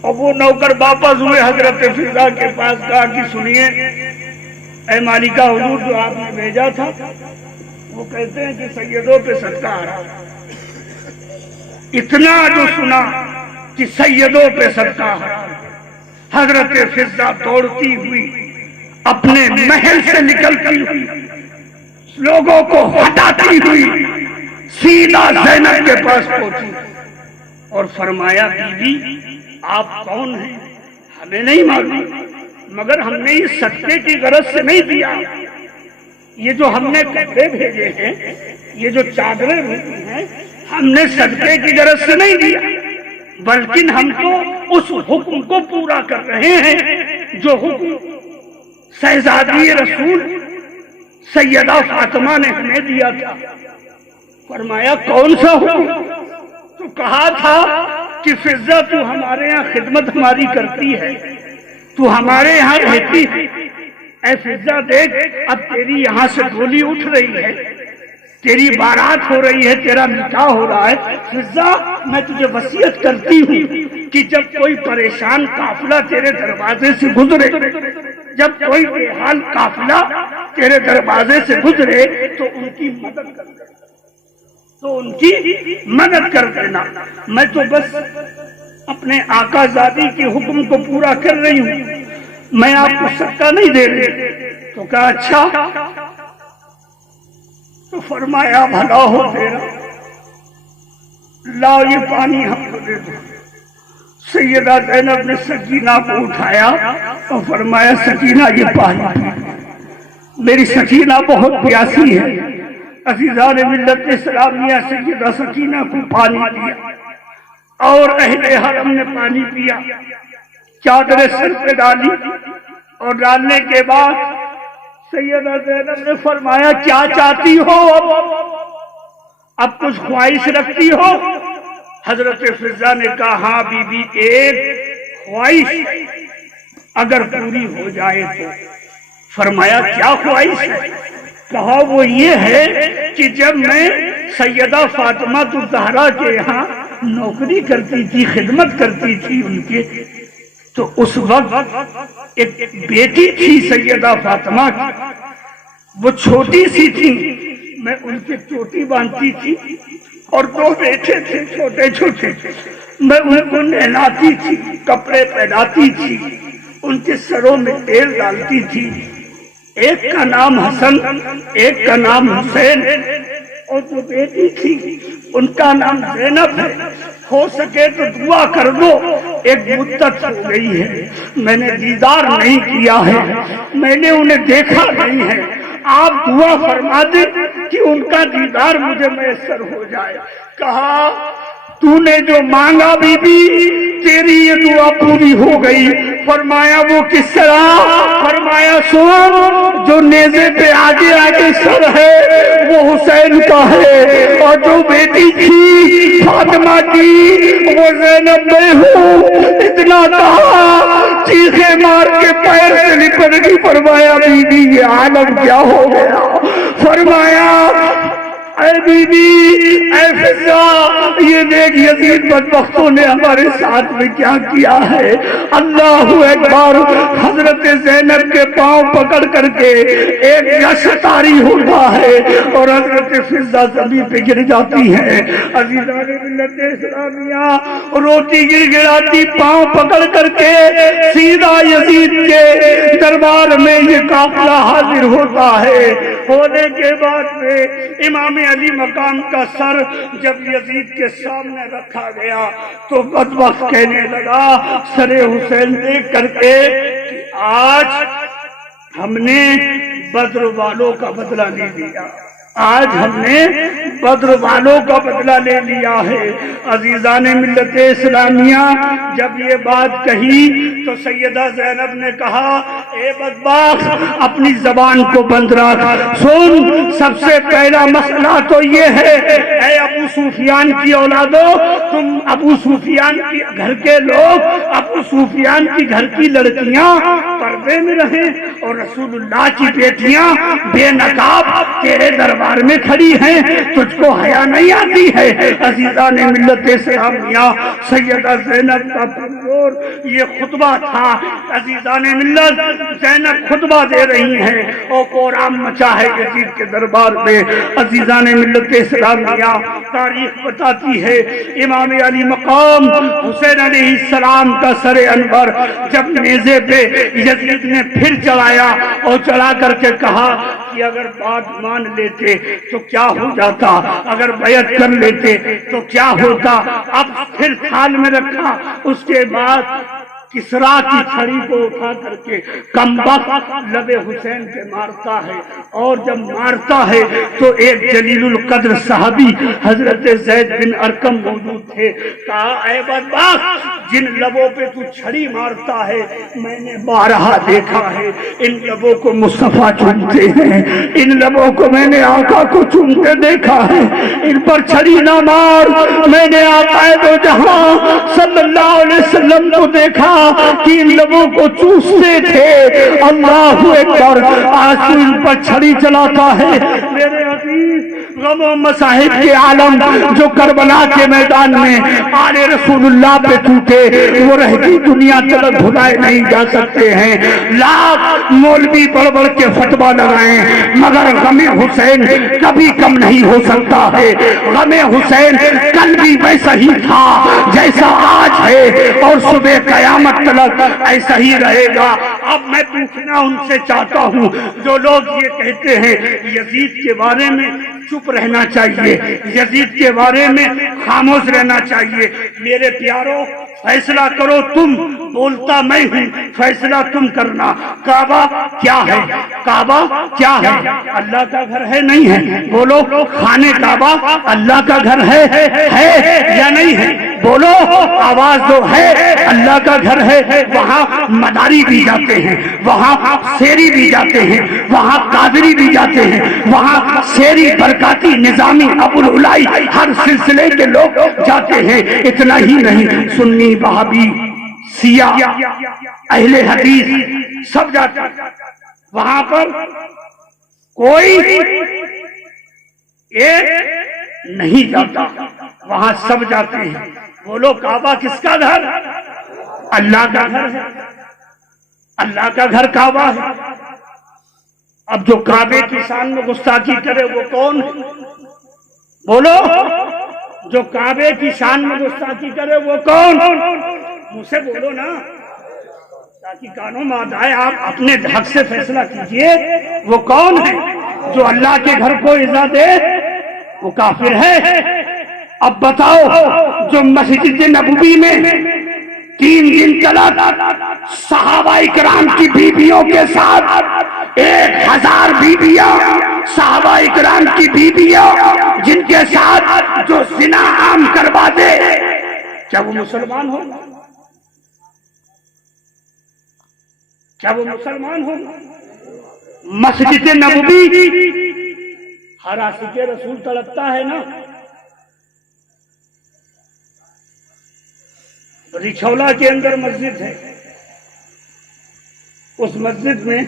اور وہ نوکر واپس ہوئے حضرت فضا کے پاس، کہا کہ سنیے اے مالکہ حضور، جو آپ نے بھیجا تھا وہ کہتے ہیں کہ سیدوں پہ صدقہ حرام ہے۔ اتنا جو سنا کہ سیدوں پہ صدقہ حرام ہے، حضرت فضا دوڑتی ہوئی اپنے محل سے نکلتی ہوئی، لوگوں کو ہٹاتی ہوئی سیدھا زینب کے پاس پہنچی اور فرمایا بی بی آپ کون ہیں؟ ہمیں نہیں معلوم، مگر ہم نے اس صدقے کی غرض سے نہیں دیا، یہ جو ہم نے کپڑے بھیجے ہیں، یہ جو چادریں بھیجی ہیں، ہم نے صدقے کی غرض سے نہیں دیا، بلکہ ہم تو اس حکم کو پورا کر رہے ہیں جو حکم شہزادی رسول سیدہ فاطمہ نے ہمیں دیا تھا۔ فرمایا کون سا حکم؟ تو کہا تھا کہ فضا تو ہمارے یہاں خدمت ہماری کرتی ہے، تو ہمارے یہاں رہتی ہے، اے فضا دیکھ اب تیری یہاں سے ڈولی اٹھ رہی ہے، تیری بارات ہو رہی ہے، تیرا نکاح ہو رہا ہے، فضا میں تجھے وصیت کرتی ہوں کہ جب کوئی پریشان قافلہ تیرے دروازے سے گزرے، جب کوئی بے حال قافلہ تیرے دروازے سے گزرے تو ان کی مدد کر دینا، تو ان کی مدد کر دینا، میں تو بس اپنے آقا زادی کے حکم کو پورا کر رہی ہوں، میں آپ کو صدقہ نہیں دے رہی۔ تو کہا اچھا، تو فرمایا بھلا ہو تیرا، لاؤ یہ پانی ہم کو دے دو۔ سیدہ زینب نے سکینہ کو اٹھایا اور فرمایا سکینہ یہ پانی، میری سکینہ بہت پیاسی ہے۔ عزیزان ملت اسلامیہ سیدہ سکینہ کو پانی دیا اور اہل حرم نے پانی پیا، چادر سر پہ ڈالی اور ڈالنے کے بعد سیدہ زینب نے فرمایا کیا چاہتی ہو، اب کچھ خواہش رکھتی ہو؟ حضرت فضا نے کہا ہاں بی بی ایک خواہش اگر پوری ہو جائے تو۔ فرمایا کیا خواہش ہے؟ کہا وہ یہ ہے کہ جب میں سیدہ فاطمہ الزہرا کے یہاں نوکری کرتی تھی، خدمت کرتی تھی ان کے، تو اس وقت ایک بیٹی تھی سیدہ فاطمہ کی، وہ چھوٹی سی تھی، میں ان کی چوٹی باندھتی تھی، اور 2 بیٹے تھے چھوٹے چھوٹے، میں ان کو نہلاتی تھی، کپڑے پہناتی تھی، ان کے سروں میں تیل ڈالتی تھی، ایک کا نام حسن ایک کا نام حسین، اور جو بیٹی تھی ان کا نام زینب ہے، ہو سکے تو دعا کر دو، ایک مدت ہو گئی ہے میں نے دیدار نہیں کیا ہے، میں نے انہیں دیکھا نہیں ہے، آپ دعا فرما دیں کہ ان کا دیدار مجھے میسر ہو جائے۔ کہا تو نے جو مانگا بی بی تیری یہ دعا پوری ہو گئی۔ فرمایا وہ کس طرح؟ فرمایا سن، جو نیزے پہ آگے آگے سر ہے وہ حسین کا ہے، اور جو بیٹی تھی فاطمہ کی وہ زینب میں ہوں۔ اتنا کہا چیخے مار کے پیر سے لپٹ گئی۔ فرمایا بی بی یہ عالم کیا ہو گیا؟ فرمایا اے بی بی اے فضا، یہ دیکھ یزید بدبختوں نے ہمارے ساتھ میں کیا کیا ہے۔ اللہ اکبر۔ حضرت زینب کے پاؤں پکڑ کر کے ایک یش طاری ہوتا ہے اور حضرت فضا زمین پہ گر جاتی ہے۔ عزیزان ملت اسلامیہ، روٹی گر گراتی پاؤں پکڑ کر کے سیدھا یزید کے دربار میں یہ قافلہ حاضر ہوتا ہے۔ ہونے کے بعد میں امام علی مقام کا سر جب یزید کے سامنے رکھا گیا تو بدبخت کہنے لگا سر حسین دیکھ کر کے کہ آج ہم نے بدر والوں کا بدلہ لے لیا، آج ہم نے بدر والوں کا بدلہ لے لیا ہے۔ عزیزان ملت اسلامیہ، جب یہ بات کہی تو سیدہ زینب نے کہا اے بدبخت اپنی زبان کو بند رکھ، سن سب سے پہلا مسئلہ تو یہ ہے اے ابو سفیان کی اولادو، تم ابو سفیان کے گھر کے لوگ، ابو سفیان کی گھر کی لڑکیاں پردے میں رہیں اور رسول اللہ کی بیٹیاں بے نقاب تیرے دربار میں کھڑی ہیں، تجھ کو حیا نہیں آتی ہے؟ عزیزان ملت اسلامیہ، سیدہ زینب کا پرزور یہ خطبہ تھا۔ عزیزان ملت، زینب خطبہ دے رہی ہیں اور قرآن مچا ہے یزید کے دربار میں۔ عزیزان ملت اسلامیہ، تاریخ بتاتی ہے امام علی مقام حسین علیہ السلام کا سر انور جب نیزے پہ یزید نے پھر چڑھایا اور چڑھا کر کے کہا کہ اگر بات مان لیتے تو کیا ہو جاتا، اگر بیعت کر لیتے تو کیا ہوتا، اب پھر تھال میں رکھا، اس کے بعد کسرا کی چھڑی کو اٹھا کر کے کمبخت لب حسین پہ مارتا ہے، اور جب مارتا ہے تو ایک جلیل القدر صحابی حضرت زید بن ارقم موجود تھے۔ کہا اے بدبخت، جن لبوں پہ تو چھڑی مارتا ہے میں نے بارہا دیکھا ہے، ان لبوں کو مصطفیٰ چومتے ہیں، ان لبوں کو میں نے آقا کو چومتے دیکھا ہے، ان پر چھڑی نہ مار۔ میں نے آقا دو جہاں صلی اللہ علیہ وسلم کو دیکھا کہ ان لبوں کو چوستے تھے۔ اللہ اکبر، آج تو ان پر چھڑی چلاتا ہے۔ میرے عزیز، غم و مصائب کے عالم جو کربلا کے میدان میں آل رسول اللہ پہ ٹوٹے، وہ رہتی دنیا تلک بھلائے نہیں جا سکتے ہیں۔ لاکھ مولوی بڑھ بڑھ کے فتویٰ لگائیں مگر غم حسین کبھی کم نہیں ہو سکتا ہے۔ غم حسین کل بھی ویسا ہی تھا جیسا آج ہے، اور صبح قیامت تلک ایسا ہی رہے گا۔ اب میں پوچھنا ان سے چاہتا ہوں جو لوگ یہ کہتے ہیں یزید کے بارے میں چپ رہنا چاہیے، یزید کے بارے میں خاموش رہنا چاہیے، میرے پیارو فیصلہ کرو تم، بولتا میں ہوں، فیصلہ تم کرنا۔ کعبہ کیا ہے؟ کعبہ کیا ہے؟ اللہ کا گھر ہے نہیں ہے؟ بولو۔ خانے کعبہ اللہ کا گھر ہے یا نہیں ہے؟ بولو، آواز دو۔ ہے اللہ کا گھر ہے۔ وہاں مداری بھی جاتے ہیں، وہاں سیری بھی جاتے ہیں، وہاں قادری بھی جاتے ہیں، وہاں سیری برکاتی نظامی ابو العلائی ہر سلسلے کے لوگ جاتے ہیں۔ اتنا ہی نہیں، سنی وہابی سیاہ اہل حدیث سب جاتے ہیں۔ وہاں پر کوئی ایک نہیں جاتا، وہاں سب جاتے ہیں۔ بولو، کعبہ کس کا گھر؟ اللہ کا گھر ہے۔ اللہ کا گھر کعبہ ہے۔ اب جو کعبے کی شان میں گستاخی کرے وہ کون ہے؟ بولو، جو کعبے کی شان میں گستاخی کرے وہ کون؟ مجھ سے بولو نا، تاکہ کانوں میں آئے۔ آپ اپنے حق سے فیصلہ کیجئے، وہ کون ہے؟ جو اللہ کے گھر کو ایذا دے وہ کافر ہے۔ اب بتاؤ، جو مسجد نبوی میں 3 دن چلا صحابہ اکرام کی بیویوں کے ساتھ 1000 بیویاں، صحابہ اکرام کی بیویاں جن کے ساتھ جو زنا عام کروا دے، کیا وہ مسلمان ہو؟ کیا وہ مسلمان ہو؟ مسجد نبوی ہر عاشق رسول تڑپتا ہے نا۔ رچھولا کے اندر مسجد ہے، اس مسجد میں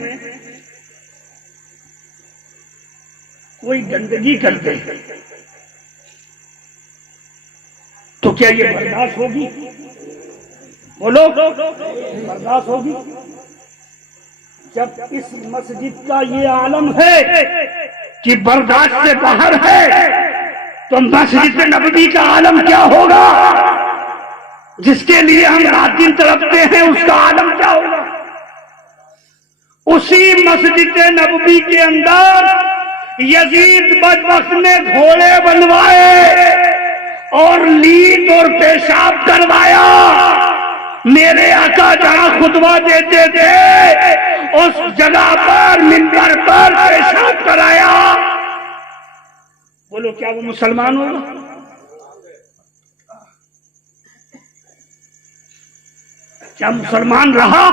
کوئی گندگی کرتے تو کیا یہ برداشت ہوگی؟ بولو، برداشت ہوگی؟ جب اس مسجد کا یہ عالم ہے کہ برداشت سے باہر ہے تو مسجد نبوی کا عالم کیا ہوگا؟ جس کے لیے ہم رات دن تڑپتے ہیں اس کا عالم کیا ہوگا؟ اسی مسجد نبوی کے اندر یزید بدبخت نے گھوڑے بنوائے اور لیٹ اور پیشاب کروایا. میرے آقا جہاں خطبہ دیتے تھے اس جگہ پر منبر پر پیشاب کرایا. بولو کیا وہ مسلمان ہوگا؟ کیا مسلمان رہا؟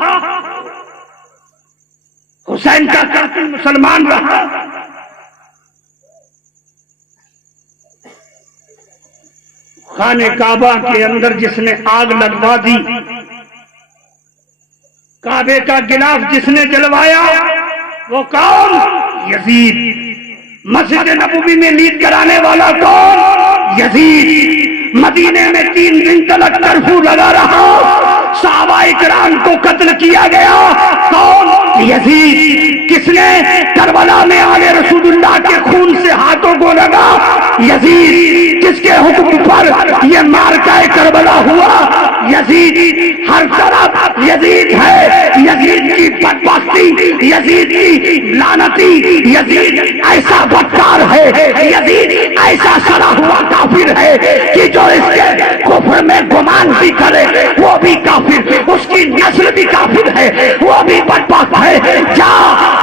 حسین کا قاتل مسلمان رہا؟ خانہ کعبہ کے اندر جس نے آگ لگوا دی، کعبے کا غلاف جس نے جلوایا، وہ کون؟ یزید. مسجد نبوی میں لیڈ کرانے والا کون؟ یزید. مدینے میں 3 دن تک کرفیو لگا رہا، صحابہ اکرام کو قتل کیا گیا، کون؟ یزید. کس نے کربلا میں آل رسول اللہ کے خون سے ہاتھوں کو لگا؟ یزید. کس کے حکم پر یہ معرکہ کربلا ہوا؟ یزید. ہر طرف یزید ہے. یزید کی بدبختی، یزید کی لعنتی، یزید ایسا بدکار ہے، یزید ایسا سڑا ہوا کافر ہے کہ جو اس کے کفر میں گمان بھی کرے وہ بھی کافر، اس کی نسل بھی کافر ہے، وہ بھی بدبخت ہے. جا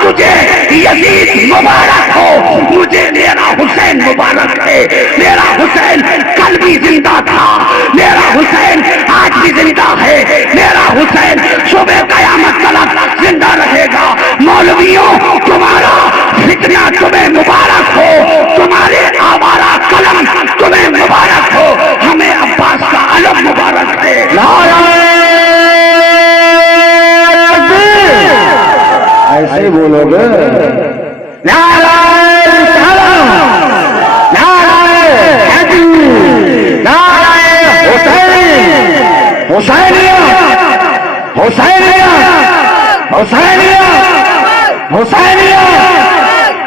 تجھے یزید مبارک ہو، مجھے میرا حسین مبارک ہے. میرا حسین کل بھی زندہ تھا، میرا حسین آج بھی زندہ ہے، میرا حسین صبح قیامت تک زندہ رہے گا. مولویوں تمہارا فتنہ تمہیں مبارک ہو، تمہارے آوارہ قلم تمہیں مبارک ہو، ہمیں عباس کا علم مبارک ہے. ایسے بولو گے. نعرہ رسالت، نعرہ حیدر، نعرہ حسین، حسینیت، حسینیت، حسینیت، حسینیت،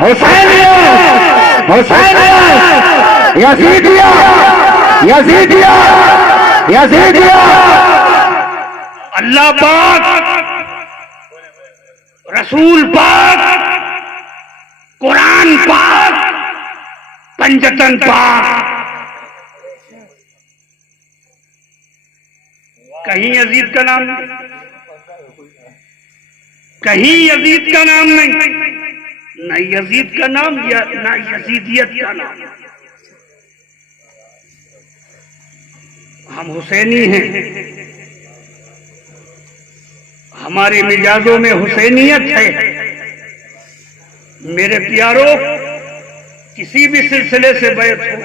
حسینیت، حسینیت، یزیدیت، یزیدیت، یزیدیت. اللہ پاک، رسول پاک، قرآن پاک، پنجتن پاک. کہیں یزید کا نام نہیں، کہیں یزید کا نام نہیں، نہ یزید کا نام یا نہ یزیدیت کا نام. ہم حسینی ہیں، ہمارے مزاجوں میں حسینیت ہے. میرے پیارو، کسی بھی سلسلے سے بیعت ہو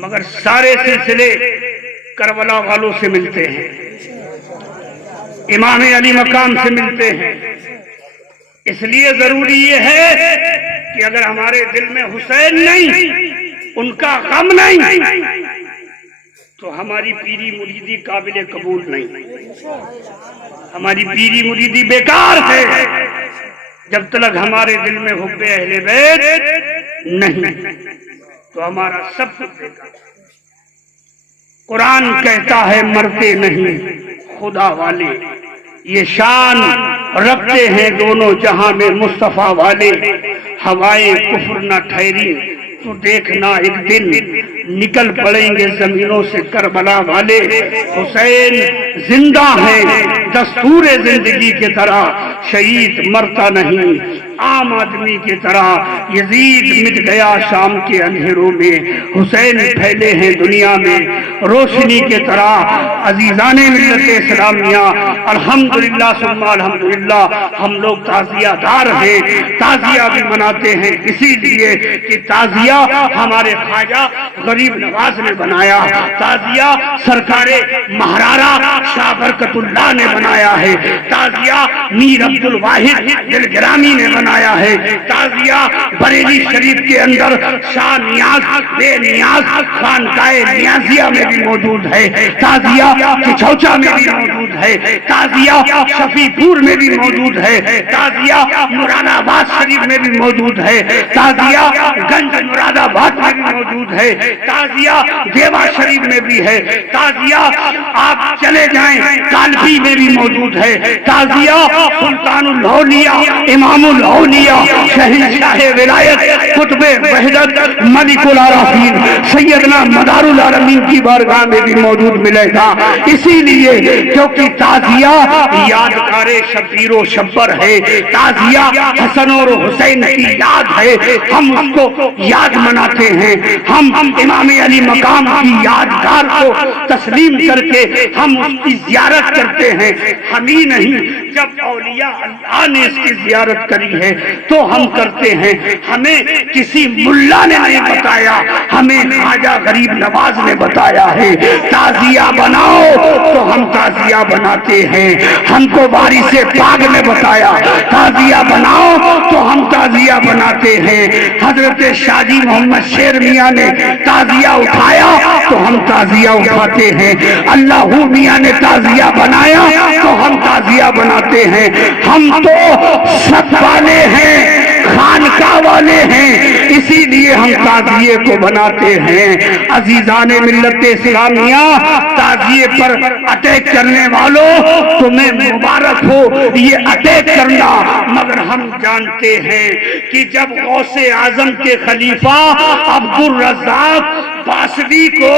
مگر سارے سلسلے کربلا والوں سے ملتے ہیں، امام علی مقام سے ملتے ہیں. اس لیے ضروری یہ ہے کہ اگر ہمارے دل میں حسین نہیں، ان کا غم نہیں، تو ہماری پیری مریدی قابل قبول نہیں، ہماری پیری مریدی بیکار ہے جب تک ہمارے دل میں حب اہل بیت نہیں، تو ہمارا سب کچھ بیکار. قرآن کہتا ہے مرتے نہیں خدا والے، یہ شان رکھتے ہیں دونوں جہاں میں مصطفیٰ والے. ہوائیں کفر نہ ٹھہری تو دیکھنا ایک دن نکل پڑیں گے زمینوں سے کربلا والے. حسین زندہ ہے دستور زندگی کی طرح، شہید مرتا نہیں عام آدمی کی طرح. یزید مٹ گیا شام کے اندھیروں میں، حسین پھیلے ہیں دنیا میں روشنی کی طرح. عزیزان ملت اسلامیہ، الحمدللہ ثم الحمدللہ، ہم لوگ تعزیہ دار ہیں. تعزیہ بھی مناتے ہیں اسی لیے کہ تعزیہ ہمارے خواجہ غریب نواز نے بنایا، تعزیہ سرکار مہرارا شاہ برکت اللہ نے بنایا ہے، تعزیہ میر عبد الواحد دل گرامی نے بنایا ہے، تعزیہ بریلی شریف کے اندر شاہ نیاز بے نیاز خانقاہ نیازیہ میں بھی موجود ہے، تعزیہ چچوچا میں بھی موجود ہے، تعزیہ شفیع پور میں بھی موجود ہے، تعزیہ مراد آباد شریف میں بھی موجود ہے، تعزیہ گنج مراد آباد میں بھی موجود ہے، تعزیہ دیوا شریف میں بھی ہے، تعزیہ آپ چلے جائیں کالپی میں بھی موجود ہے، تعزیہ سلطان الاولیاء امام الاولیاء اولیاء شہنشاہ ولایت قطب وحدت ملک العارفین سیدنا مدار العالمین کی بارگاہ میں بھی موجود ملے گا. اسی لیے کیونکہ تعزیہ یادگار شبیر و شبر ہے, تعزیہ حسن اور حسین کی یاد ہے, ہم اس کو یاد مناتے ہیں. ہم امام علی مقام کی یادگار کو تسلیم کر کے ہم اس کی زیارت کرتے ہیں. ہم ہی نہیں, جب اولیاء اللہ نے اس کی زیارت کری ہے تو ہم کرتے ہیں. ہمیں کسی ملا نے نہیں بتایا, ہمیں خواجہ غریب نواز نے بتایا ہے تعزیہ بناؤ تو ہم تعزیہ بناتے ہیں. ہم کو وارث پاک نے بتایا تعزیہ بناؤ تو ہم تعزیہ بناتے ہیں. حضرت شاہ جی محمد شیر میاں نے تعزیہ اٹھایا تو ہم تعزیہ اٹھاتے ہیں. اللہ میاں نے تعزیہ بنایا تو ہم تعزیہ بناتے ہیں. ہم تو سب والے ہیں, خانقاہ والے ہیں, اسی لیے ہم تعزیے کو بناتے ہیں. عزیزان ملت اسلامیہ, تعزیے پر اٹیک کرنے والوں تمہیں مبارک ہو یہ اٹیک کرنا, مگر ہم جانتے ہیں کہ جب غوث اعظم کے خلیفہ عبدالرزاق باسبی کو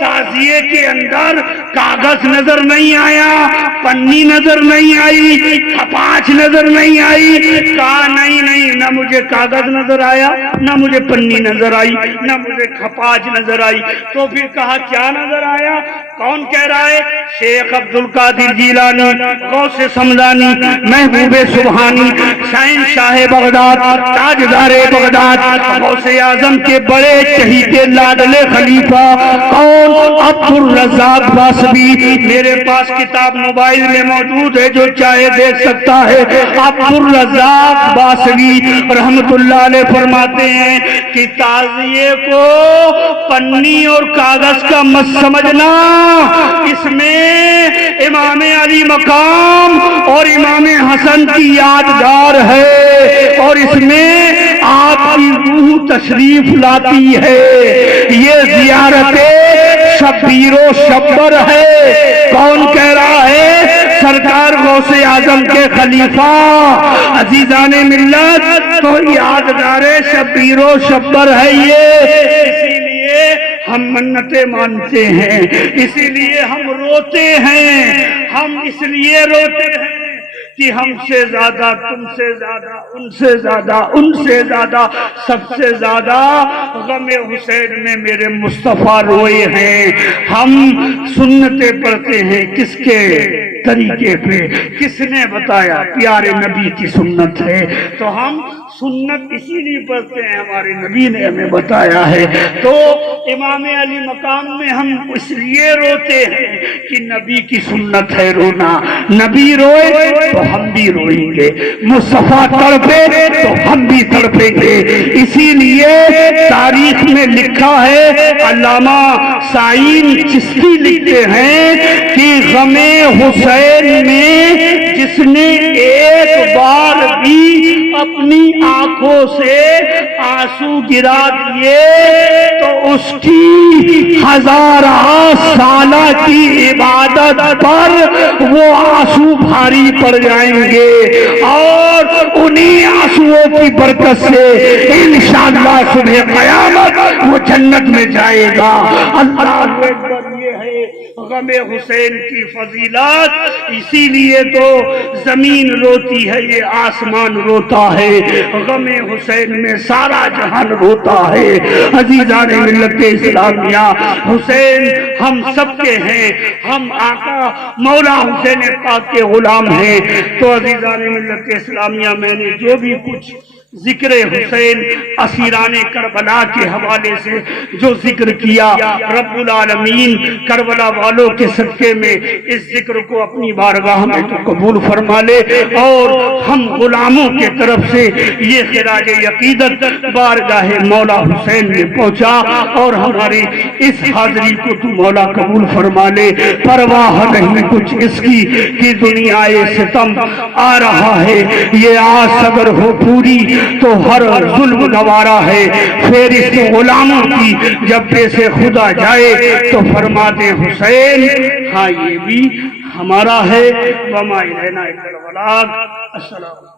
تعزیے کے اندر کاغذ نظر نہیں آیا, پنی نظر نہیں آئی, کھپاچ نظر نہیں آئی, کہا نہیں نہ مجھے کاغذ نظر آیا, نہ مجھے پنی نظر آئی, نہ مجھے کھپاچ نظر آئی. تو پھر کہا کیا نظر آیا؟ کون کہہ رہا ہے؟ شیخ عبدالقادر جیلانی, غوث سمدانی, محبوب سبحانی, شہنشاہ بغداد, تاجدار بغداد, غوث اعظم کے بڑے چہیتے لاڈلے خلیفہ کون؟ عبدالرزاق باسبی. میرے پاس کتاب موبائل میں موجود ہے, جو چاہے دیکھ سکتا ہے. عبدالرزاق باسبی رحمت اللہ علیہ فرماتے ہیں کہ تعزیے کو پنی اور کاغذ کا مت سمجھنا, اس میں امام علی مقام اور امام حسن کی یادگار ہے, اور اس میں آپ کی روح تشریف لاتی ہے. یہ زیارت شبیر و شبر ہے. کون کہہ رہا ہے؟ سرکار غوث اعظم کے خلیفہ. عزیزان ملت, تو یادگار شبیر و شبر ہے یہ. اسی لیے ہم منتیں مانتے ہیں, اسی لیے ہم روتے ہیں. ہم اس لیے روتے ہیں کہ ہم سے زیادہ, تم سے زیادہ, ان سے زیادہ, ان سے زیادہ, سب سے زیادہ غم حسین میں میرے مصطفیٰ روئے ہیں. ہم سنتیں پڑھتے ہیں کس کے طریقے پہ؟ کس نے بتایا؟ پیارے نبی کی سنت ہے. تو ہم سنت اسی لیے پڑھتے ہیں, ہمارے نبی نے ہمیں بتایا ہے. تو امام علی مقام میں ہم اس لیے روتے ہیں کہ نبی کی سنت ہے رونا. نبی روئے تو ہم بھی روئیں گے, مصطفیٰ تڑپے تو ہم بھی تڑپیں گے. اسی لیے تاریخ میں لکھا ہے, علامہ سعین چشتی لکھتے ہیں کہ غم حسین میں جس نے ایک بار بھی اپنی آنکھوں سے آنسو گرا دیے تو اس کی ہزارہ سالہ کی عبادت پر وہ آنسو بھاری پڑ جائیں گے, اور انہی آنسوؤں کی برکت سے انشاءاللہ صبح قیامت وہ جنت میں جائے گا. اللہ اکبر. یہ ہے غم حسین کی فضیلت. اسی لیے تو زمین روتی ہے, یہ آسمان روتا ہے. غم حسین میں سارا جہان روتا ہے. عزیزان ملت اسلامیہ, حسین ہم سب کے ہیں, ہم آقا مولا حسین پاک کے غلام ہیں. تو عزیزان ملت اسلامیہ, میں نے جو بھی کچھ ذکر حسین اسیران کربلا کے حوالے سے جو ذکر کیا, رب العالمین کربلا والوں کے صدقے میں اس ذکر کو اپنی بارگاہ میں تو قبول فرما لے, اور ہم غلاموں کے طرف سے یہ خراج عقیدت بارگاہ مولا حسین میں پہنچا, اور ہماری اس حاضری کو تو مولا قبول فرما لے. پرواہ نہیں کچھ اس کی کہ دنیا ستم آ رہا ہے, یہ آس اگر ہو پوری تو ہر ظلم گوارا ہے. فہرست غلاموں کی جب پیش خدا جائے تو فرما دے حسین, ہاں یہ بھی ہمارا ہے. وما الینا الا البلاغ. السلام.